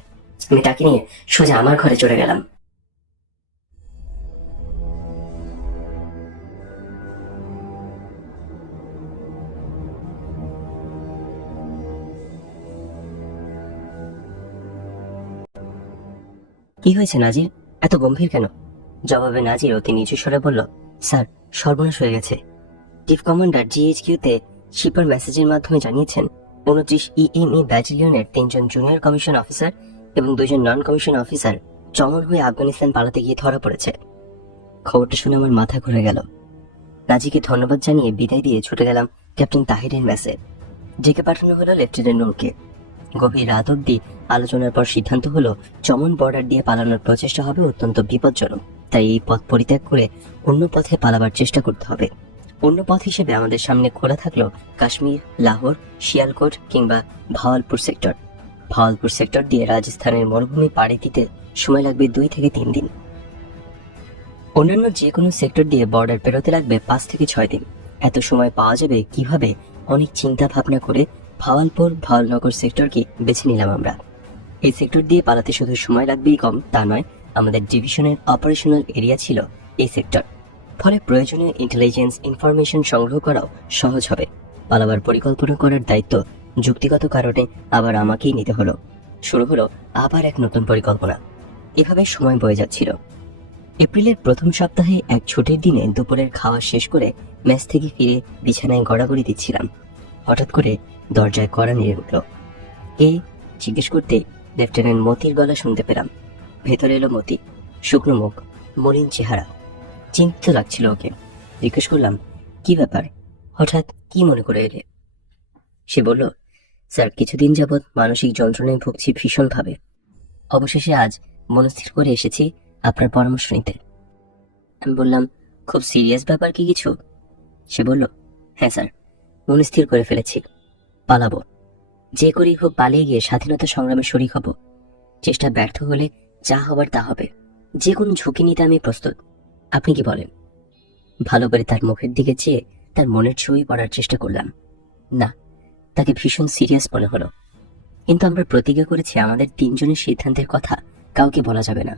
আমি তাকে নিয়ে সোজা আমার ঘরে চলে গেলাম। কি হয়েছে নাজির, এত গম্ভীর কেন? জবাবে নাজির অতি নিচু স্বরে বলল, স্যার, সর্বনাশ হয়ে গেছে। চিফ কমান্ডার GHQ তে শিপার মেসেজের মাধ্যমে জানিয়েছেন 29 ইএমই ব্যাটালিয়নের 3জন জুনিয়র কমিশন অফিসার এবং 2জন নন কমিশন অফিসার চমন হয়ে আফগানিস্তান পালাতে গিয়ে ধরা পড়েছে। খবরটা শুনে আমার মাথা ঘুরে গেল। রাজিকে ধন্যবাদ জানিয়ে বিদায় দিয়ে ছুটে গেলাম ক্যাপ্টেন তাহিরের মেসে। ডেকে পাঠানো হলো লেফটেন্যান্ট নূরকে। গভীর রাত অব্দি আলোচনার পর সিদ্ধান্ত হলো চমন বর্ডার দিয়ে পালানোর প্রচেষ্টা হবে অত্যন্ত বিপজ্জনক, তাই এই পথ পরিত্যাগ করে অন্য পথে পালাবার চেষ্টা করতে হবে। অন্য পথ হিসেবে আমাদের সামনে খোলা থাকলো কাশ্মীর, লাহোর, শিয়ালকোট কিংবা ভাওয়ালপুর সেক্টর। ভাওয়ালপুর সেক্টর দিয়ে রাজস্থানের মরুভূমি পাড়ি দিতে সময় লাগবে 2 থেকে 3 দিন। অন্যান্য যে কোনো সেক্টর দিয়ে বর্ডার পেরোতে লাগবে 5 থেকে 6 দিন। এত সময় পাওয়া যাবে কিভাবে? অনেক চিন্তা ভাবনা করে ভাওয়ালপুর ভাওয়ালনগর সেক্টরকে বেছে নিলাম আমরা। এই সেক্টর দিয়ে পালাতে শুধু সময় লাগবেই কম তা নয়, আমাদের ডিভিশনের অপারেশনাল এরিয়া ছিল এই সেক্টর। ফলে প্রয়োজনীয় ইন্টেলিজেন্স ইনফরমেশন সংগ্রহ করাও সহজ হবে। পালাবার পরিকল্পনা করার দায়িত্ব যুক্তিগত কারণে আবার আমাকেই নিতে হলো। শুরু হলো আবার এক নতুন পরিকল্পনা। এভাবে সময় বয়ে যাচ্ছিল। এপ্রিলের প্রথম সপ্তাহে এক ছুটির দিনে দুপুরের খাওয়া শেষ করে মেস থেকে ফিরে বিছানায় গড়াগড়ি দিচ্ছিলাম। হঠাৎ করে দরজায় কড়া নেড়ে উঠল। কে জিজ্ঞেস করতে লেফটেন্যান্ট মতির গলা শুনতে পেলাম। ভেতরে এলো মতি, শুকনো মুখ, মলিন চেহারা। চিন্তিত লাগছিল ওকে। জিজ্ঞেস করলাম, কি ব্যাপার, হঠাৎ কি মনে করে এলে? সে বলল, স্যার কিছুদিন যাবৎ মানসিক যন্ত্রণায় ভুগছি ভীষণভাবে। অবশেষে আজ মনস্থির করে এসেছি আপনার পরামর্শ নিতে। আমি বললাম, খুব সিরিয়াস ব্যাপার কি কিছু? সে বলল, হ্যাঁ স্যার, মনস্থির করে ফেলেছি, পালাবো। যে করেই হোক পালিয়ে গিয়ে স্বাধীনতা সংগ্রামে শরিক হব। চেষ্টা ব্যর্থ হলে যা হবার তা হবে। যে কোনো ঝুঁকি নিতে আমি প্রস্তুত। আপনি কি বলেন? ভালো করে তার মুখের দিকে চেয়ে তার মনের ছবি পড়ার চেষ্টা করলাম। না, তাকে ভীষণ সিরিয়াস মনে হলো। কিন্তু আমরা প্রতিজ্ঞা করেছি আমাদের 3 জনের সিদ্ধান্তের কথা কাউকে বলা যাবে না।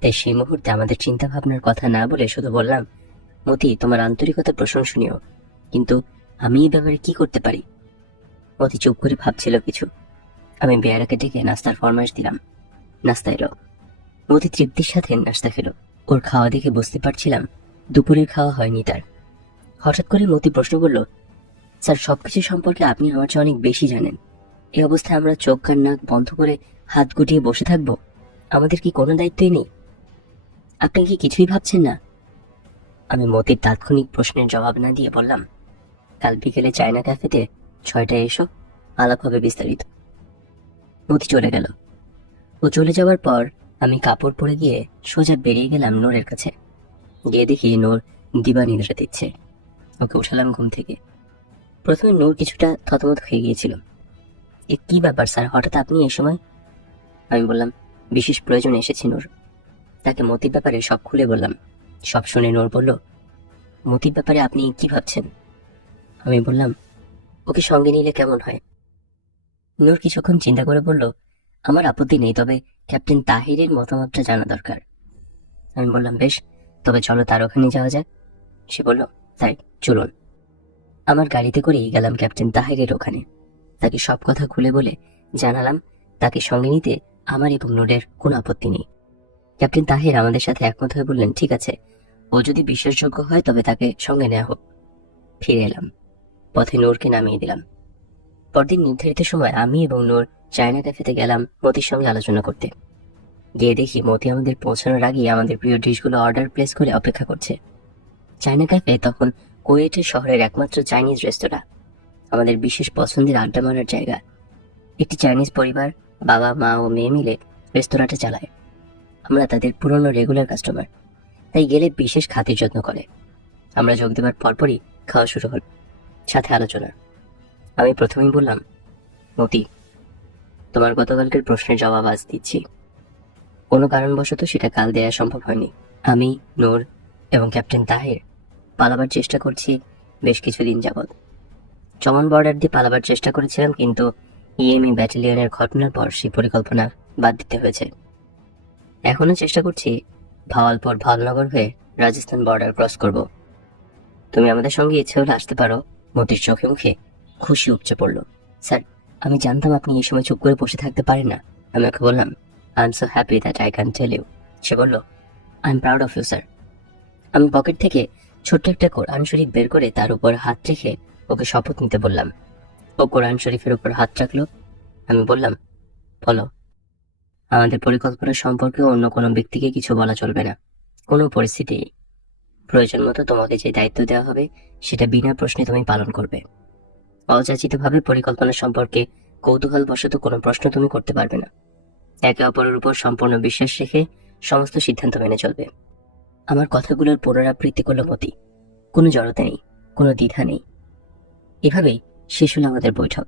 তাই সেই মুহূর্তে আমাদের চিন্তা ভাবনার কথা না বলে শুধু বললাম, মতি, তোমার আন্তরিকতা প্রশংসনীয়, কিন্তু আমি এই ব্যাপারে কি করতে পারি? মতি চুপ করে ভাবছিল কিছু। আমি বেয়ারাকে ডেকে নাস্তার ফরমাইশ দিলাম। নাস্তা এলো। মতি তৃপ্তির সাথে নাস্তা খেলো। ওর খাওয়া দেখে বুঝতে পারছিলাম দুপুরের খাওয়া হয়নি তার। হঠাৎ করে মতি প্রশ্ন করল, স্যার সবকিছু সম্পর্কে আপনি আমার চেয়ে অনেক বেশি জানেন। এই অবস্থায় আমরা চোখ কান নাক বন্ধ করে হাত গুটিয়ে বসে থাকবো? আমাদের কি কোনো দায়িত্বই নেই? আপনি কি কিছুই ভাবছেন না? আমি মতির তাৎক্ষণিক প্রশ্নের জবাব না দিয়ে বললাম, কাল বিকেলে চায়না ক্যাফেতে 6টায় এসো, আলাপ হবে বিস্তারিত। মতি চলে গেল। ও চলে যাওয়ার পর আমি কাপড় পরে গিয়ে সোজা বেরিয়ে গেলাম নূরের কাছে। গিয়ে দেখি নূর দিবানিদ্রা দিচ্ছে। ওকে উঠালাম ঘুম থেকে। প্রথমে নূর কিছুটা থতমত হয়ে গিয়েছিল। এ কি ব্যাপার স্যার, হঠাৎ আপনি এই সময়? আমি বললাম, বিশেষ প্রয়োজনে এসেছি নূর। তাকে মতির ব্যাপারে সব খুলে বললাম। সব শুনে নূর বলল, মতির ব্যাপারে আপনি কি ভাবছেন? আমি বললাম, ওকে সঙ্গে নিলে কেমন হয়? নূর কিছুক্ষণ চিন্তা করে বলল, আমার আপত্তি নেই, তবে ক্যাপ্টেন তাহিরের মতামতটা জানা দরকার। আমি বললাম, বেশ, তবে চলো তার ওখানে যাওয়া যাক। সে বলল, তাই চলুন। আমার গাড়িতে করেই গেলাম ক্যাপ্টেন তাহিরের ওখানে। তাকে সব কথা খুলে বলে জানালাম তাকে সঙ্গে নিতে আমার এবং নূরের কোনো আপত্তি নেই। ক্যাপ্টেন তাহির আমাদের সাথে একমত হয়ে বললেন, ঠিক আছে, ও যদি বিশ্বাসযোগ্য হয় তবে তাকে সঙ্গে নেওয়া হোক। ফিরে এলাম। পথে নূরকে নামিয়ে দিলাম। পরদিন নির্ধারিত সময় আমি এবং নূর চায়না ক্যাফেতে গেলাম মতির সঙ্গে আলোচনা করতে। গিয়ে দেখি মতি আমাদের পৌঁছানোর আগেই আমাদের প্রিয় ডিশগুলো অর্ডার প্লেস করে অপেক্ষা করছে। চায়না ক্যাফে তখন কুয়েটের শহরের একমাত্র চাইনিজ রেস্তোরাঁ, আমাদের বিশেষ পছন্দের আড্ডা মারার জায়গা। একটি চাইনিজ পরিবার, বাবা মা ও মেয়ে মিলে রেস্তোরাঁটা চালায়। আমরা তাদের পুরনো রেগুলার কাস্টমার, তাই গেলে বিশেষ খাতির যত্ন করে। আমরা যোগ দেওয়ার পরপরই খাওয়া শুরু হল, সাথে আলোচনা। আমি প্রথমেই বললাম, মতি, তোমার গতকালকের প্রশ্নের জবাব আজ দিচ্ছি। কোনো কারণবশত সেটা কাল দেয়া সম্ভব হয়নি। আমি, নূর এবং ক্যাপ্টেন তাহির পালাবার চেষ্টা করছি বেশ কিছুদিন যাবৎ। চমন বর্ডার দিয়ে পালাবার চেষ্টা করেছিলাম, কিন্তু ইএমই ব্যাটালিয়নের ঘটনার পর সেই পরিকল্পনা বাদ দিতে হয়েছে। এখনো চেষ্টা করছি ভাওয়ালপুর ভাওয়ালনগর হয়ে রাজস্থান বর্ডার ক্রস করব। তুমি আমাদের সঙ্গে ইচ্ছে হলে আসতে পারো। মতির চোখে মুখে খুশি উপচে পড়ল। স্যার, আমি জানতাম আপনি এই সময় চুপ করে বসে থাকতে পারেন না। আমি ওকে বললাম, I am so happy that I can tell you. সে বলল, I am proud of you sir. আমি পকেট থেকে ছোট্ট একটা কোরআন শরীফ বের করে তার উপর হাত রেখে ওকে শপথ নিতে বললাম। ও কোরআন শরীফের উপর হাত রাখলো। আমি বললাম, বলো। আমাদের পরিকল্পনা সম্পর্কে অন্য কোনো ব্যক্তিকে কিছু বলা চলবে না, কোনো পরিস্থিতি। প্রয়োজন মতো তোমাকে যে দায়িত্ব দেওয়া হবে সেটা বিনা প্রশ্নে তুমি পালন করবে। অযাচিতভাবে পরিকল্পনা সম্পর্কে কৌতূহলবশত কোনো প্রশ্ন তুমি করতে পারবে না। একে অপরের উপর সম্পূর্ণ বিশ্বাস রেখে সমস্ত সিদ্ধান্ত মেনে চলবে। আমার কথাগুলোর পুনরাবৃত্তি করল মতি। কোনো জড়তা নেই, কোনো দ্বিধা নেই। এভাবেই শেষ হলো আমাদের বৈঠক।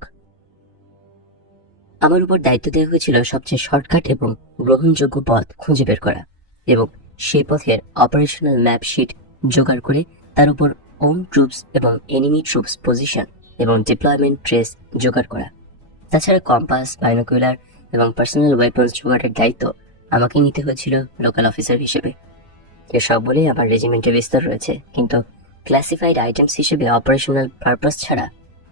আমার উপর দায়িত্ব দেওয়া হয়েছিল সবচেয়ে শর্টকাট এবং গ্রহণযোগ্য পথ খুঁজে বের করা এবং সেই পথের অপারেশনাল ম্যাপ শিট জোগাড় করে তার উপর ওন ট্রুপস এবং এনিমি ট্রুপস পজিশন এবং ডিপ্লয়মেন্ট ট্রেস জোগাড় করা। তাছাড়া কম্পাস, বাইনোকুলার এবং পার্সোনাল ওয়েপন্স জোগাড়ের দায়িত্ব আমাকে নিতে হয়েছিল লোকাল অফিসার হিসেবে। এসব বলেই আমার রেজিমেন্টে বিস্তার রয়েছে, কিন্তু ক্লাসিফাইড আইটেমস হিসেবে অপারেশনাল পারপাস ছাড়া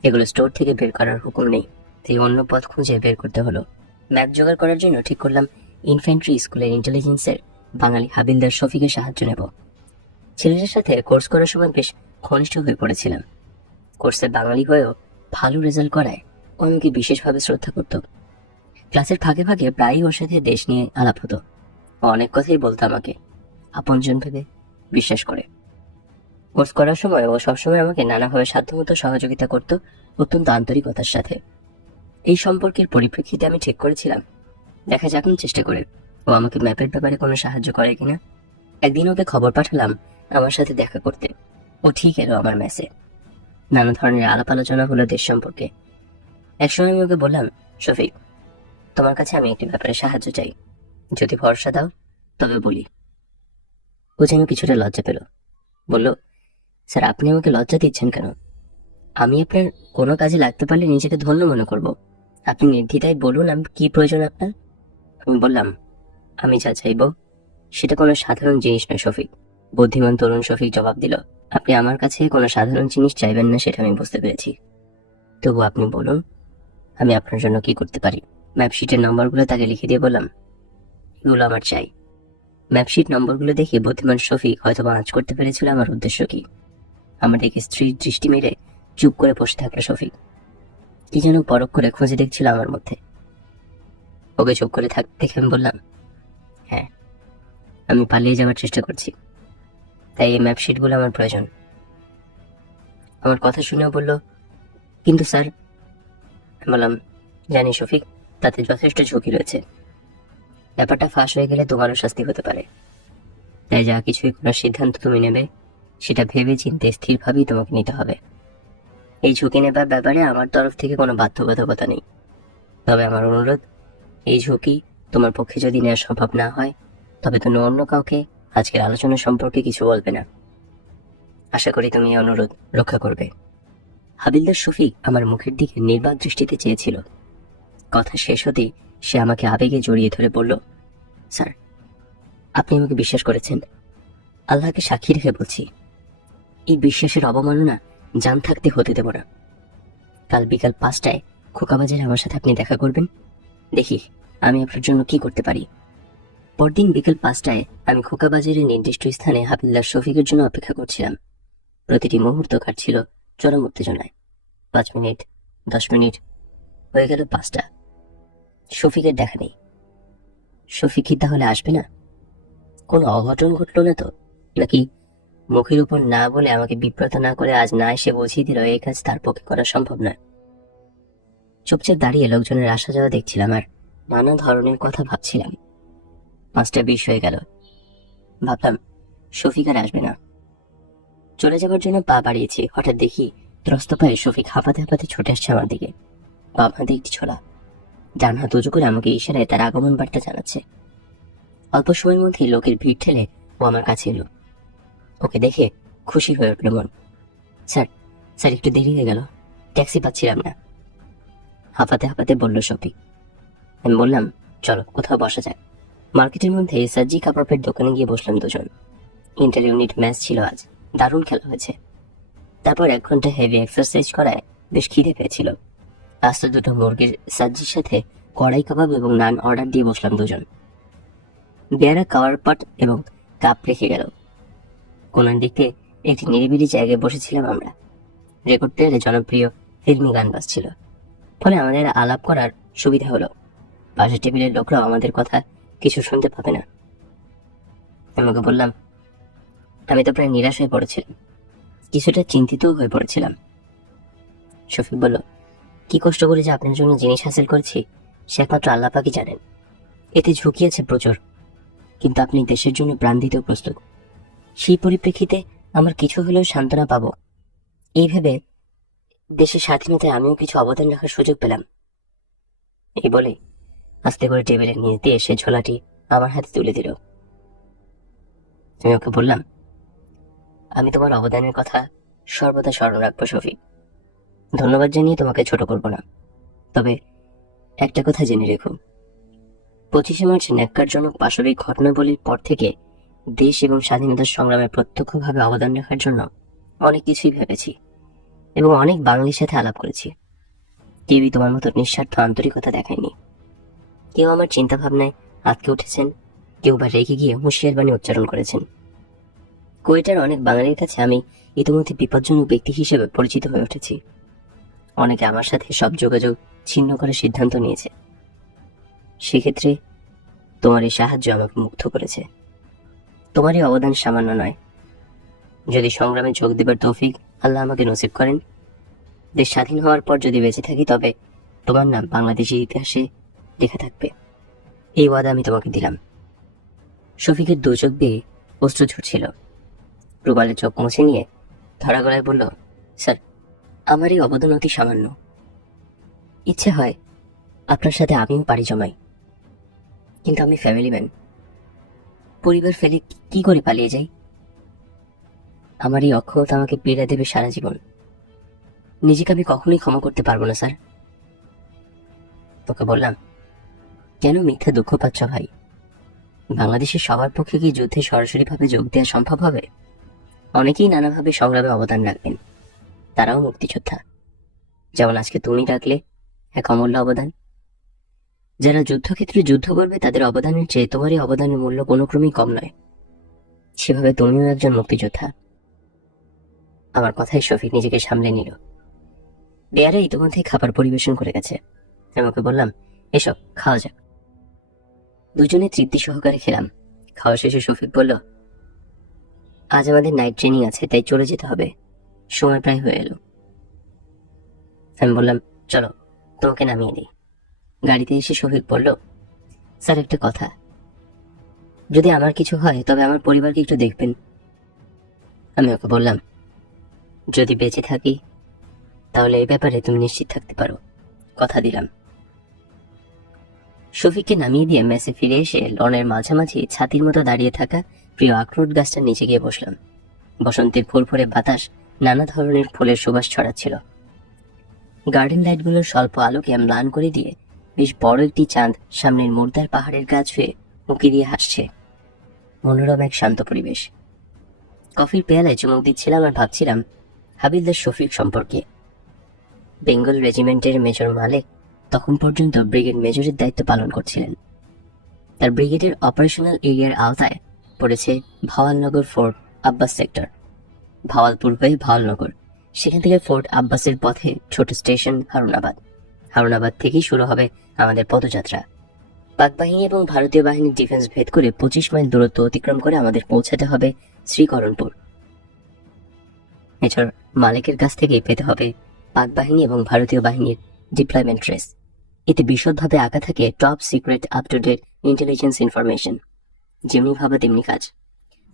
এগুলো স্টোর থেকে বের করার হুকুম নেই। তাই অন্য পথ খুঁজে বের করতে হলো। ম্যাপ জোগাড় করার জন্য ঠিক করলাম ইনফ্যান্ট্রি স্কুলের ইন্টেলিজেন্সের বাঙালি হাবিলদার শফিকের সাহায্য নেব। ছেলেটার সাথে কোর্স করার সময় বেশ ঘনিষ্ঠ হয়ে পড়েছিলাম। কোর্সে বাঙালি হয়েও ভালো রেজাল্ট করায় ও আমাকে বিশেষভাবে শ্রদ্ধা করত। ক্লাসের ফাঁকে ফাঁকে প্রায়ই ওর সাথে দেশ নিয়ে আলাপ হতো। ও অনেক কথাই বলতো আমাকে, আপনজন ভেবে, বিশ্বাস করে। কোর্স করার সময় ও সবসময় আমাকে নানাভাবে সাধ্যমতো সহযোগিতা করত, অত্যন্ত আন্তরিকতার সাথে। এই সম্পর্কের পরিপ্রেক্ষিতে আমি ঠিক করেছিলাম দেখা যাক চেষ্টা করে ও আমাকে ম্যাপের ব্যাপারে কোনো সাহায্য করে কিনা। একদিন ওকে খবর পাঠালাম আমার সাথে দেখা করতে। ও ঠিক এলো আমার মেসে। নানা ধরনের আলাপ আলোচনা হলো দেশ সম্পর্কে। একসময় আমি ওকে বললাম, শফিক, তোমার কাছে আমি একটি ব্যাপারে সাহায্য চাই, যদি ভরসা দাও তবে বলি। ও যেন কিছুটা লজ্জা পেল। বলল, স্যার, আপনি আমাকে লজ্জা দিচ্ছেন কেন? আমি আপনার কোনো কাজে লাগতে পারলে নিজেকে ধন্য মনে করব। আপনি নির্দ্বিধায় বলুন আমি কি প্রয়োজন আপনার। আমি বললাম, আমি যা চাইব সেটা কোনো সাধারণ জিনিস নয় শফিক। বুদ্ধিমান তরুণ শফিক জবাব দিল, আপনি আমার কাছে কোনো সাধারণ জিনিস চাইবেন না সেটা আমি বুঝতে পেরেছি, তবু আপনি বলুন আমি আপনার জন্য কি করতে পারি। ম্যাপশিটের নম্বরগুলো তাকে লিখে দিয়ে বললাম, এগুলো আমার চাই। ম্যাপশিট নম্বরগুলো দেখে বুদ্ধিমান শফিক হয়তো আঁচ করতে পেরেছিল আমার উদ্দেশ্য কি। আমার দিকে স্ত্রীর দৃষ্টি মেরে চুপ করে বসে থাকলো শফিক। কি যেন পরখ করে খুঁজে দেখছিল আমার মধ্যে। ওকে চুপ করে থাকতে দেখে আমি বললাম, হ্যাঁ, আমি পালিয়ে যাওয়ার চেষ্টা করছি, তাই এই ম্যাপশিটগুলো আমার প্রয়োজন। আমার কথা শুনেও বলল, কিন্তু স্যার। আমি বললাম, জানি শফিক, তাতে যথেষ্ট ঝুঁকি রয়েছে। ব্যাপারটা ফাঁস হয়ে গেলে তোমারও শাস্তি হতে পারে। তাই যা কিছুই করার সিদ্ধান্ত তুমি নেবে সেটা ভেবে চিন্তে স্থিরভাবেই তোমাকে নিতে হবে। এই ঝুঁকি নেবার ব্যাপারে আমার তরফ থেকে কোনো বাধ্যবাধকতা নেই, তবে আমার অনুরোধ, এই ঝুঁকি তোমার পক্ষে যদি নেওয়া সম্ভব না হয় তবে তুমি অন্য কাউকে আজকের আলোচনা সম্পর্কে কিছু বলবে না। আশা করি তুমি এই অনুরোধ রক্ষা করবে। হাবিলদার শফিক আমার মুখের দিকে নির্বাক দৃষ্টিতে চেয়েছিল। কথা শেষ হতেই সে আমাকে আবেগে জড়িয়ে ধরে বলল, স্যার, আপনি আমাকে বিশ্বাস করেছেন। আল্লাহকে সাক্ষী রেখে বলছি, এই বিশ্বাসের অবমাননা জান থাকতে হতে দেব না। কাল বিকাল 5টায় খোকাবাজারে আমার সাথে আপনি দেখা করবেন, দেখি আমি আপনার জন্য কি করতে পারি। পরদিন বিকেল 5টায় আমি খোকাবাজারের নির্দিষ্ট স্থানে হাবিলদার শফিকের জন্য অপেক্ষা করছিলাম। প্রতিটি মুহূর্ত কাটছিল চরম উত্তেজনায়। 5 মিনিট, 10 মিনিট, হয়ে গেল 5টা। শফিকের দেখা নেই। শফিক কি তাহলে আসবে না? কোনো অঘটন ঘটল না তো? নাকি মুখের উপর না বলে আমাকে বিব্রত না করে আজ না এসে বুঝিয়ে দিল এই কাজ তার পক্ষে করা সম্ভব নয়? চুপচাপ দাঁড়িয়ে লোকজনের আসা যাওয়া দেখছিলাম আর নানা ধরনের কথা ভাবছিলাম। 5টা 20 হয়ে গেল। ভাবলাম শফিক আর আসবে না। চলে যাবার জন্য পা বাড়িয়েছি, হঠাৎ দেখি ত্রস্ত পায়ে শফিক হাঁপাতে হাঁপাতে ছুটে আসছে আমার দিকে। বাম হাতে একটি ছোলা, ডান হাত উঁচু করে আমাকে ইশারায় তার আগমন বার্তা জানাচ্ছে। অল্প সময়ের মধ্যেই লোকের ভিড় ঠেলে ও আমার কাছে এলো। ওকে দেখে খুশি হয়ে উঠল মন। স্যার, স্যার, একটু দেরি হয়ে গেল, ট্যাক্সি পাচ্ছিলাম না, হাঁপাতে হাঁপাতে বলল শফিক। আমি বললাম, চলো কোথাও বসা যাক। মার্কেটের মধ্যে সাজ্জি কাপড়ের দোকানে গিয়ে বসলাম দুজন। ইন্টার ইউনিট ম্যাচ ছিল আজ, দারুণ খেলা হয়েছে। তারপর 1 ঘন্টা হেভি এক্সারসাইজ করায় বেশ খিদে পেয়েছিল। আস্ত 2টো মুরগির সাজ্জির সাথে কড়াই কাবাব এবং নান অর্ডার দিয়ে বসলাম দুজন। বেয়ারা কাওয়ার পট এবং কাপ রেখে গেল। কোনার দিকে একটি নিরিবিলি জায়গায় বসেছিলাম আমরা। রেকর্ড প্লেয়ারে জনপ্রিয় ফিল্মি গান বাজছিল। ফলে আমাদের আলাপ করার সুবিধা হলো। পাশের টেবিলের লোকরাও আমাদের কথা কিছু শুনতে পাবে না। আমাকে বললাম, আমি তো প্রায় নিরাশ হয়ে পড়েছিলাম, কিছুটা চিন্তিতও হয়ে পড়েছিলাম। শফিক বলল, কি কষ্ট করে যে আপনার জন্য জিনিস হাসিল করেছি সে একমাত্র আল্লাহ পাকই জানেন। এতে ঝুঁকি আছে প্রচুর, কিন্তু আপনি দেশের জন্য প্রাণ দিতেও প্রস্তুত। সেই পরিপ্রেক্ষিতে আমার কিছু হলেও সান্ত্বনা পাবো এই ভেবে দেশের স্বাধীনতায় আমিও কিছু অবদান রাখার সুযোগ পেলাম। এই বলে আস্তে করে টেবিলের নিচ দিয়ে সে ঝোলাটি আমার হাতে তুলে দিল। আমি ওকে বললাম, আমি তোমার অবদানের কথা সর্বদা স্মরণ রাখবো শফিক। ধন্যবাদ জানিয়ে তোমাকে ছোট করব না, তবে একটা কথা জেনে রেখো, 25শে মার্চ ন্যাক্কারজনক পাশবিক ঘটনাবলীর পর থেকে দেশ এবং স্বাধীনতার সংগ্রামে প্রত্যক্ষভাবে অবদান রাখার জন্য অনেক কিছুই ভেবেছি এবং অনেক বাঙালির সাথে আলাপ করেছি। কেউই তোমার মতো নিঃস্বার্থ আন্তরিকতা দেখায়নি। কেউ আমার চিন্তা ভাবনায় আটকে উঠেছেন, কেউ বা রেগে গিয়ে হুঁশিয়ার বাণী উচ্চারণ করেছেন। কোয়েটার অনেক বাঙালির কাছে আমি ইতিমধ্যে বিপজ্জনক ব্যক্তি হিসেবে পরিচিত হয়ে উঠেছি। অনেকে আমার সাথে সব যোগাযোগ ছিন্ন করার সিদ্ধান্ত নিয়েছে। সেক্ষেত্রে তোমার এই সাহায্য আমাকে মুগ্ধ করেছে। তোমার এই অবদান সামান্য নয়। যদি সংগ্রামে যোগ দেবার তৌফিক আল্লাহ আমাকে নসিব করেন, দেশ স্বাধীন হওয়ার পর যদি বেঁচে থাকি, তবে তোমার নাম বাংলাদেশের ইতিহাসে লেখা থাকবে। এই ওয়াদা আমি তোমাকে দিলাম। শফিকের দু চোখ বেয়ে অশ্রু ঝরছিল। রুবালের চোখ মুছে নিয়ে ধরা গলায় বলল, স্যার, আমার এই অবদান অতি সামান্য। ইচ্ছে হয় আপনার সাথে আমিও পাড়ি জমাই, কিন্তু আমি ফ্যামিলি ম্যান। পরিবার ফেলে কি করে পালিয়ে যাই? আমার এই অক্ষমতা আমাকে পীড়া দেবে সারা জীবন। নিজেকে আমি কখনোই ক্ষমা করতে পারবো না স্যার। তোকে বললাম, কেন মিথ্যা দুঃখ পাচ্ছ ভাই? বাংলাদেশের সবার পক্ষে কি যুদ্ধে সরাসরিভাবে যোগ দেওয়া সম্ভব হবে? অনেকেই নানাভাবে সংগ্রামে অবদান রাখবেন, তারাও মুক্তিযোদ্ধা। যেমন আজকে তুমি রাখলে এক অমূল্য অবদান। যারা যুদ্ধক্ষেত্রে যুদ্ধ করবে তাদের অবদানের চেয়ে তোমার এই অবদানের মূল্য কোনো ক্রমেই কম নয়। সেভাবে তুমিও একজন মুক্তিযোদ্ধা। আমার কথায় শফিক নিজেকে সামলে নিল। বেয়ারা ইতিমধ্যে খাবার পরিবেশন করে গেছে। আমি ওকে বললাম, এসব খাওয়া যাক। দুজনে তৃপ্তি সহকারে খেলাম। খাওয়া শেষে শফিক বলল, আজ আমাদের নাইট ট্রেনিং আছে, তাই চলে যেতে হবে, সময় প্রায় হয়ে এলো। আমি বললাম, চলো তোমাকে নামিয়ে দিই। গাড়িতে এসে শফিক বলল, স্যার, একটা কথা, যদি আমার কিছু হয় তবে আমার পরিবারকে একটু দেখবেন। আমি ওকে বললাম, যদি বেঁচে থাকি তাহলে এই ব্যাপারে তুমি নিশ্চিত থাকতে পারো, কথা দিলাম। শফিককে নামিয়ে দিয়ে মেসে ফিরে এসে লনের মাঝামাঝি ছাতির মতো দাঁড়িয়ে থাকা প্রিয় আখরোট গাছটার নিচে গিয়ে বসলাম। বসন্তের ফুরফুরে বাতাস নানা ধরনের ফুলের সুবাস ছড়াচ্ছিল। গার্ডেন লাইটগুলোর স্বল্প আলোকে ম্লান করে দিয়ে বেশ বড় একটি চাঁদ সামনের মুর্দার পাহাড়ের গা ছুঁয়ে উঁকি দিয়ে হাসছে। মনোরম এক শান্ত পরিবেশ। কফির পেয়ালায় চুমুক দিচ্ছিলাম আর ভাবছিলাম হাবিলদার শফিক সম্পর্কে। বেঙ্গল রেজিমেন্টের মেজর মালেক তখন পর্যন্ত ব্রিগেড মেজরের দায়িত্ব পালন করছিলেন। তার ব্রিগেডের অপারেশনাল এরিয়ার আওতায় পড়েছে ভাওয়ালনগর ফোর্ট আব্বাস সেক্টর। ভাওয়ালপুর হয়ে ভাওয়ালনগর, সেখান থেকে ফোর্ট আব্বাসের পথে ছোট স্টেশন হারুনাবাদ। হারুনাবাদ থেকেই শুরু হবে আমাদের পদযাত্রা। পাক বাহিনী এবং ভারতীয় বাহিনীর ডিফেন্স ভেদ করে 25 মাইল দূরত্ব অতিক্রম করে আমাদের পৌঁছাতে হবে শ্রীকরণপুর। মেজর মালেকের কাছ থেকেই পেতে হবে পাক বাহিনী এবং ভারতীয় বাহিনীর ডিপ্লয়মেন্ট ট্রেস। এতে বিশদভাবে আঁকা থাকে top secret up to date intelligence information. যেমনি ভাবা তেমনি কাজ।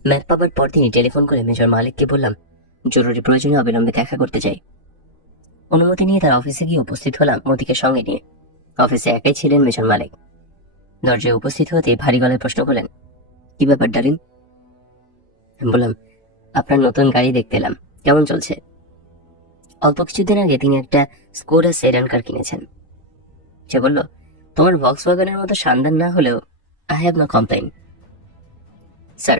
ম্যাপ পাবার পর তিনি টেলিফোন করে মেজর মালিককে বললাম, জরুরি প্রয়োজনে অবিলম্বে দেখা করতে চাই। অনুমতি নিয়ে তার অফিসে গিয়ে উপস্থিত হলাম মতিকে সঙ্গে নিয়ে। অফিসে একাই ছিলেন মেজর মালিক। দরজায় উপস্থিত হতে ভারী গলায় প্রশ্ন করলেন, কি ব্যাপার ডার্লিং? আমি বললাম, আপনার নতুন গাড়ি দেখতে এলাম, কেমন চলছে? অল্প কিছুদিন আগে তিনি একটা স্কোডা সেডান কার কিনেছেন। সে বলল, তোমার ভক্সওয়াগনের মতো শানদার না হলেও I have no complain. Sir,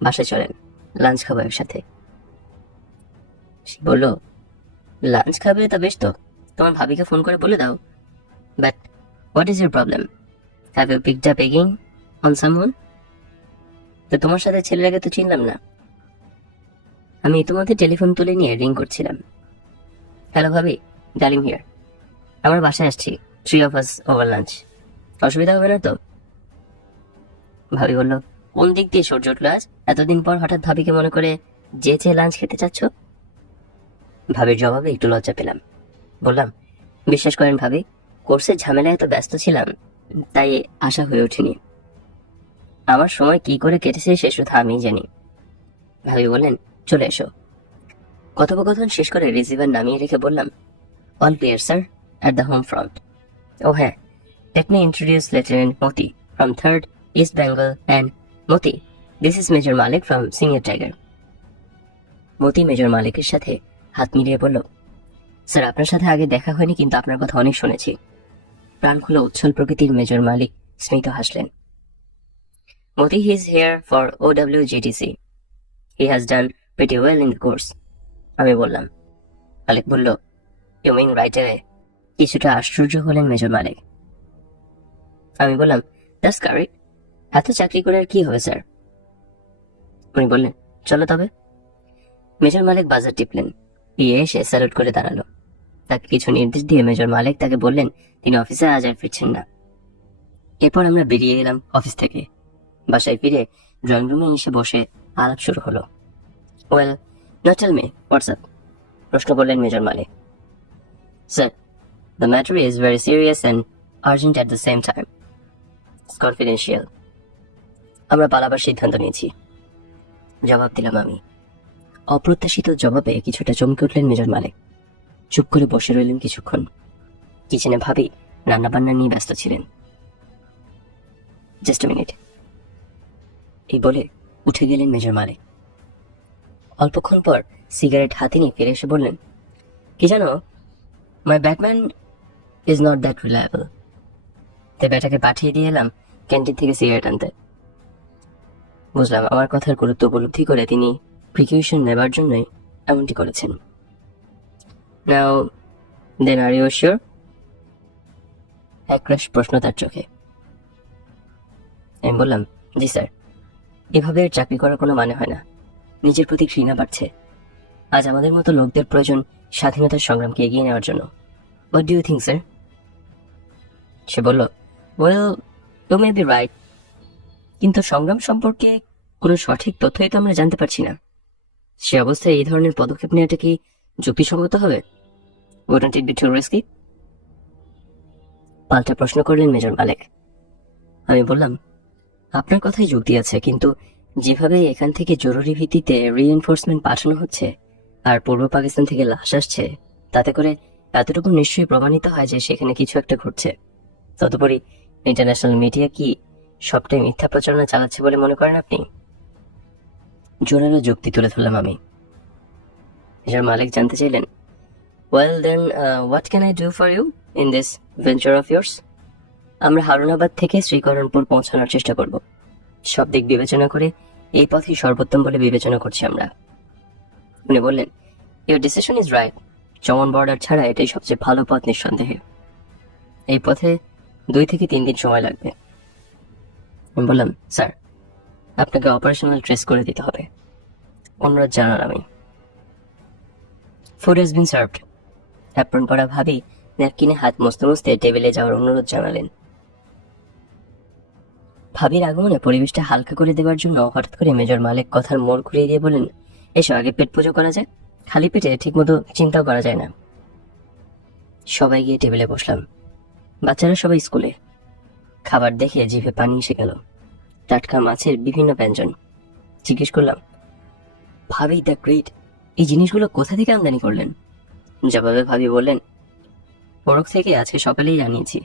বাসায় চলেন, লাঞ্চ খাবো একসাথে। সে বলল, লাঞ্চ খাবে তা বেশ, তো তোমার ভাবিকে ফোন করে বলে দাও। But what is your problem? Have you picked up again on someone? তো তোমার সাথে ছেলেটাকে তো চিনলাম না। আমি ইতিমধ্যে টেলিফোন তুলে নিয়ে রিং করছিলাম। হ্যালো ভাবি, ডার্লিং হিয়ার। আমার বাসায় আসছি, 3 of us ওভার লাঞ্চ। অসুবিধা হবে না তো? ভাবি বলল, কোন দিক দিয়ে সূর্য উঠলো আজ? এতদিন পর হঠাৎ ভাবিকে মনে করে যেচে লাঞ্চ খেতে চাচ্ছ? ভাবির জবাবে একটু লজ্জা পেলাম। বললাম, বিশ্বাস করেন ভাবি, কোর্সের ঝামেলায় এত ব্যস্ত ছিলাম, তাই আশা হয়ে ওঠেনি। আমার সময় কি করে কেটেছে সে শুধু আমিই জানি। ভাবি বললেন, চলে এসো। কথোপকথন শেষ করে রিসিভার নামিয়ে রেখে বললাম, all clear sir, at the home front. ও হ্যাঁ, let me introduce lieutenant Moti from 3rd east Bengal and Moti, this is major Malik from senior tiger. Moti major মালিকের সাথে হাত মিলিয়ে বলল, স্যার আপনার সাথে আগে দেখা হয়নি, কিন্তু আপনার কথা অনেক শুনেছি। প্রাণ খুলে উচ্ছল প্রকৃতির মেজর মালিক স্মিত হাসলেন। Moti, he is here for OWGTC. He has done pretty well in the course. আমি বললাম। মালিক বলল, ইউ মিন রাইট অ্যাওয়ে? কিছুটা আশ্চর্য হলেন মেজর মালিক। আমি বললাম, দ্যাটস কারেক্ট। এত চাকরি করে আর কি হবে স্যার? উনি বললেন, চলো তবে। মেজর মালিক বাজার টিপলেন। পিএ এসে স্যালুট করে দাঁড়ালো। তাকে কিছু নির্দেশ দিয়ে মেজর মালিক তাকে বললেন তিনি অফিসে আজ আর ফিরছেন না। এরপর আমরা বেরিয়ে এলাম অফিস থেকে। বাসায় ফিরে ড্রয়িং রুমে এসে বসে আলাপ শুরু হলো। ওয়েল, নাও টেল মি হোয়াটস আপ? প্রশ্ন করলেন major Malik. Sir, the matter is very serious and urgent at the same time. It's confidential. আমরা পালাবার সিদ্ধান্ত নিয়েছি, জবাব দিলাম আমি। অপ্রত্যাশিত জবাবে কিছুটা চমকে উঠলেন মেজর মালিক। চুপ করে বসে রইলেন কিছুক্ষণ। কিচেনে ভাবি রান্নাবান্না নিয়ে ব্যস্ত ছিলেন। জাস্ট আ মিনিট, এই বলে উঠে গেলেন মেজর মালিক। অল্পক্ষণ পর সিগারেট হাতে নিয়ে ফিরে এসে বললেন, কি জানো, my batman is not that reliable. তাই ব্যাটাকে পাঠিয়ে দিয়ে এলাম ক্যান্টিন থেকে সিগারেট আনতে। বুঝলাম আমার কথার গুরুত্ব উপলব্ধি করে তিনি প্রিকিউশন নেবার জন্যই এমনটি করেছেন। নাও দেন আর ইউ শিওর? একরাশ প্রশ্ন তার চোখে। আমি বললাম, জি স্যার। এভাবে চাকরি করার কোনো মানে হয় না। নিজের প্রতি ঘৃণা বাড়ছে। আজ আমাদের মতো লোকদের প্রয়োজন স্বাধীনতার সংগ্রামকে এগিয়ে নেওয়ার জন্য। What do you think sir? সে বলল, well, you may be right, কিন্তু সংগ্রাম সম্পর্কে কোনো সঠিক তথ্যই তো আমরা জানতে পারছি না। সে অবস্থায় এই ধরনের পদক্ষেপ নেওয়াটা কি যুক্তিসঙ্গত হবে? Wouldn't it be too risky? পাল্টা প্রশ্ন করলেন মেজর মালিক। আমি বললাম, আপনার কথাই যুক্তি আছে, কিন্তু যেভাবে এখান থেকে জরুরি ভিত্তিতে রিএনফোর্সমেন্ট পাঠানো হচ্ছে আর পূর্ব পাকিস্তান থেকে লাশ আসছে, তাতে করে এতটুকু নিশ্চয়ই প্রমাণিত হয় যে সেখানে কিছু একটা ঘটছে। তদুপরি ইন্টারন্যাশনাল মিডিয়া কি সবটাই মিথ্যা প্রচারণা চালাচ্ছে বলে মনে করেন আপনি? জোরালো যুক্তি তুলে ধরলাম আমি। মেজর মালিক জানতে চাইলেন, well then what can I do for you in this venture of yours? আমরা হারুনাবাদ থেকে শ্রীকরণপুর পৌঁছানোর চেষ্টা করব। সব দিক বিবেচনা করে এই পথই সর্বোত্তম বলে বিবেচনা করছি আমরা। উনি বললেন, ইউর ডিসিশন ইজ রাইট। চমন বর্ডার ছাড়া এটাই সবচেয়ে ভালো পথ নিঃসন্দেহে। এই পথে 2 থেকে 3 দিন সময় লাগবে। আমি বললাম, স্যার, আপনাকে অপারেশনাল ট্রেস করে দিতে হবে। অনুরোধ জানান আমি। Food has been served. Apron পরা ভাবি ন্যাপকিনে হাত মুছতে মুছতে টেবিলে যাওয়ার অনুরোধ জানালেন। ভাবির আগমনে পরিবেশটা হালকা করে দেওয়ার জন্য হঠাৎ করে মেজর মালিক কথার মোড় ঘুরিয়ে দিয়ে বলেন, এসো আগে পেট পুজো করা যায়। খালি পেটে ঠিকমতো চিন্তাও করা যায় না। সবাই গিয়ে টেবিলে বসলাম। বাচ্চারা সবাই স্কুলে। খাবার দেখে জিভে পানি এসে গেল। টাটকা মাছের বিভিন্ন ব্যঞ্জন। জিজ্ঞেস করলাম, ভাবি দ্য গ্রেট, এই জিনিসগুলো কোথা থেকে আমদানি করলেন? জবাবে ভাবি বললেন, ওরক থেকে আজকে সকালেই জানিয়েছি।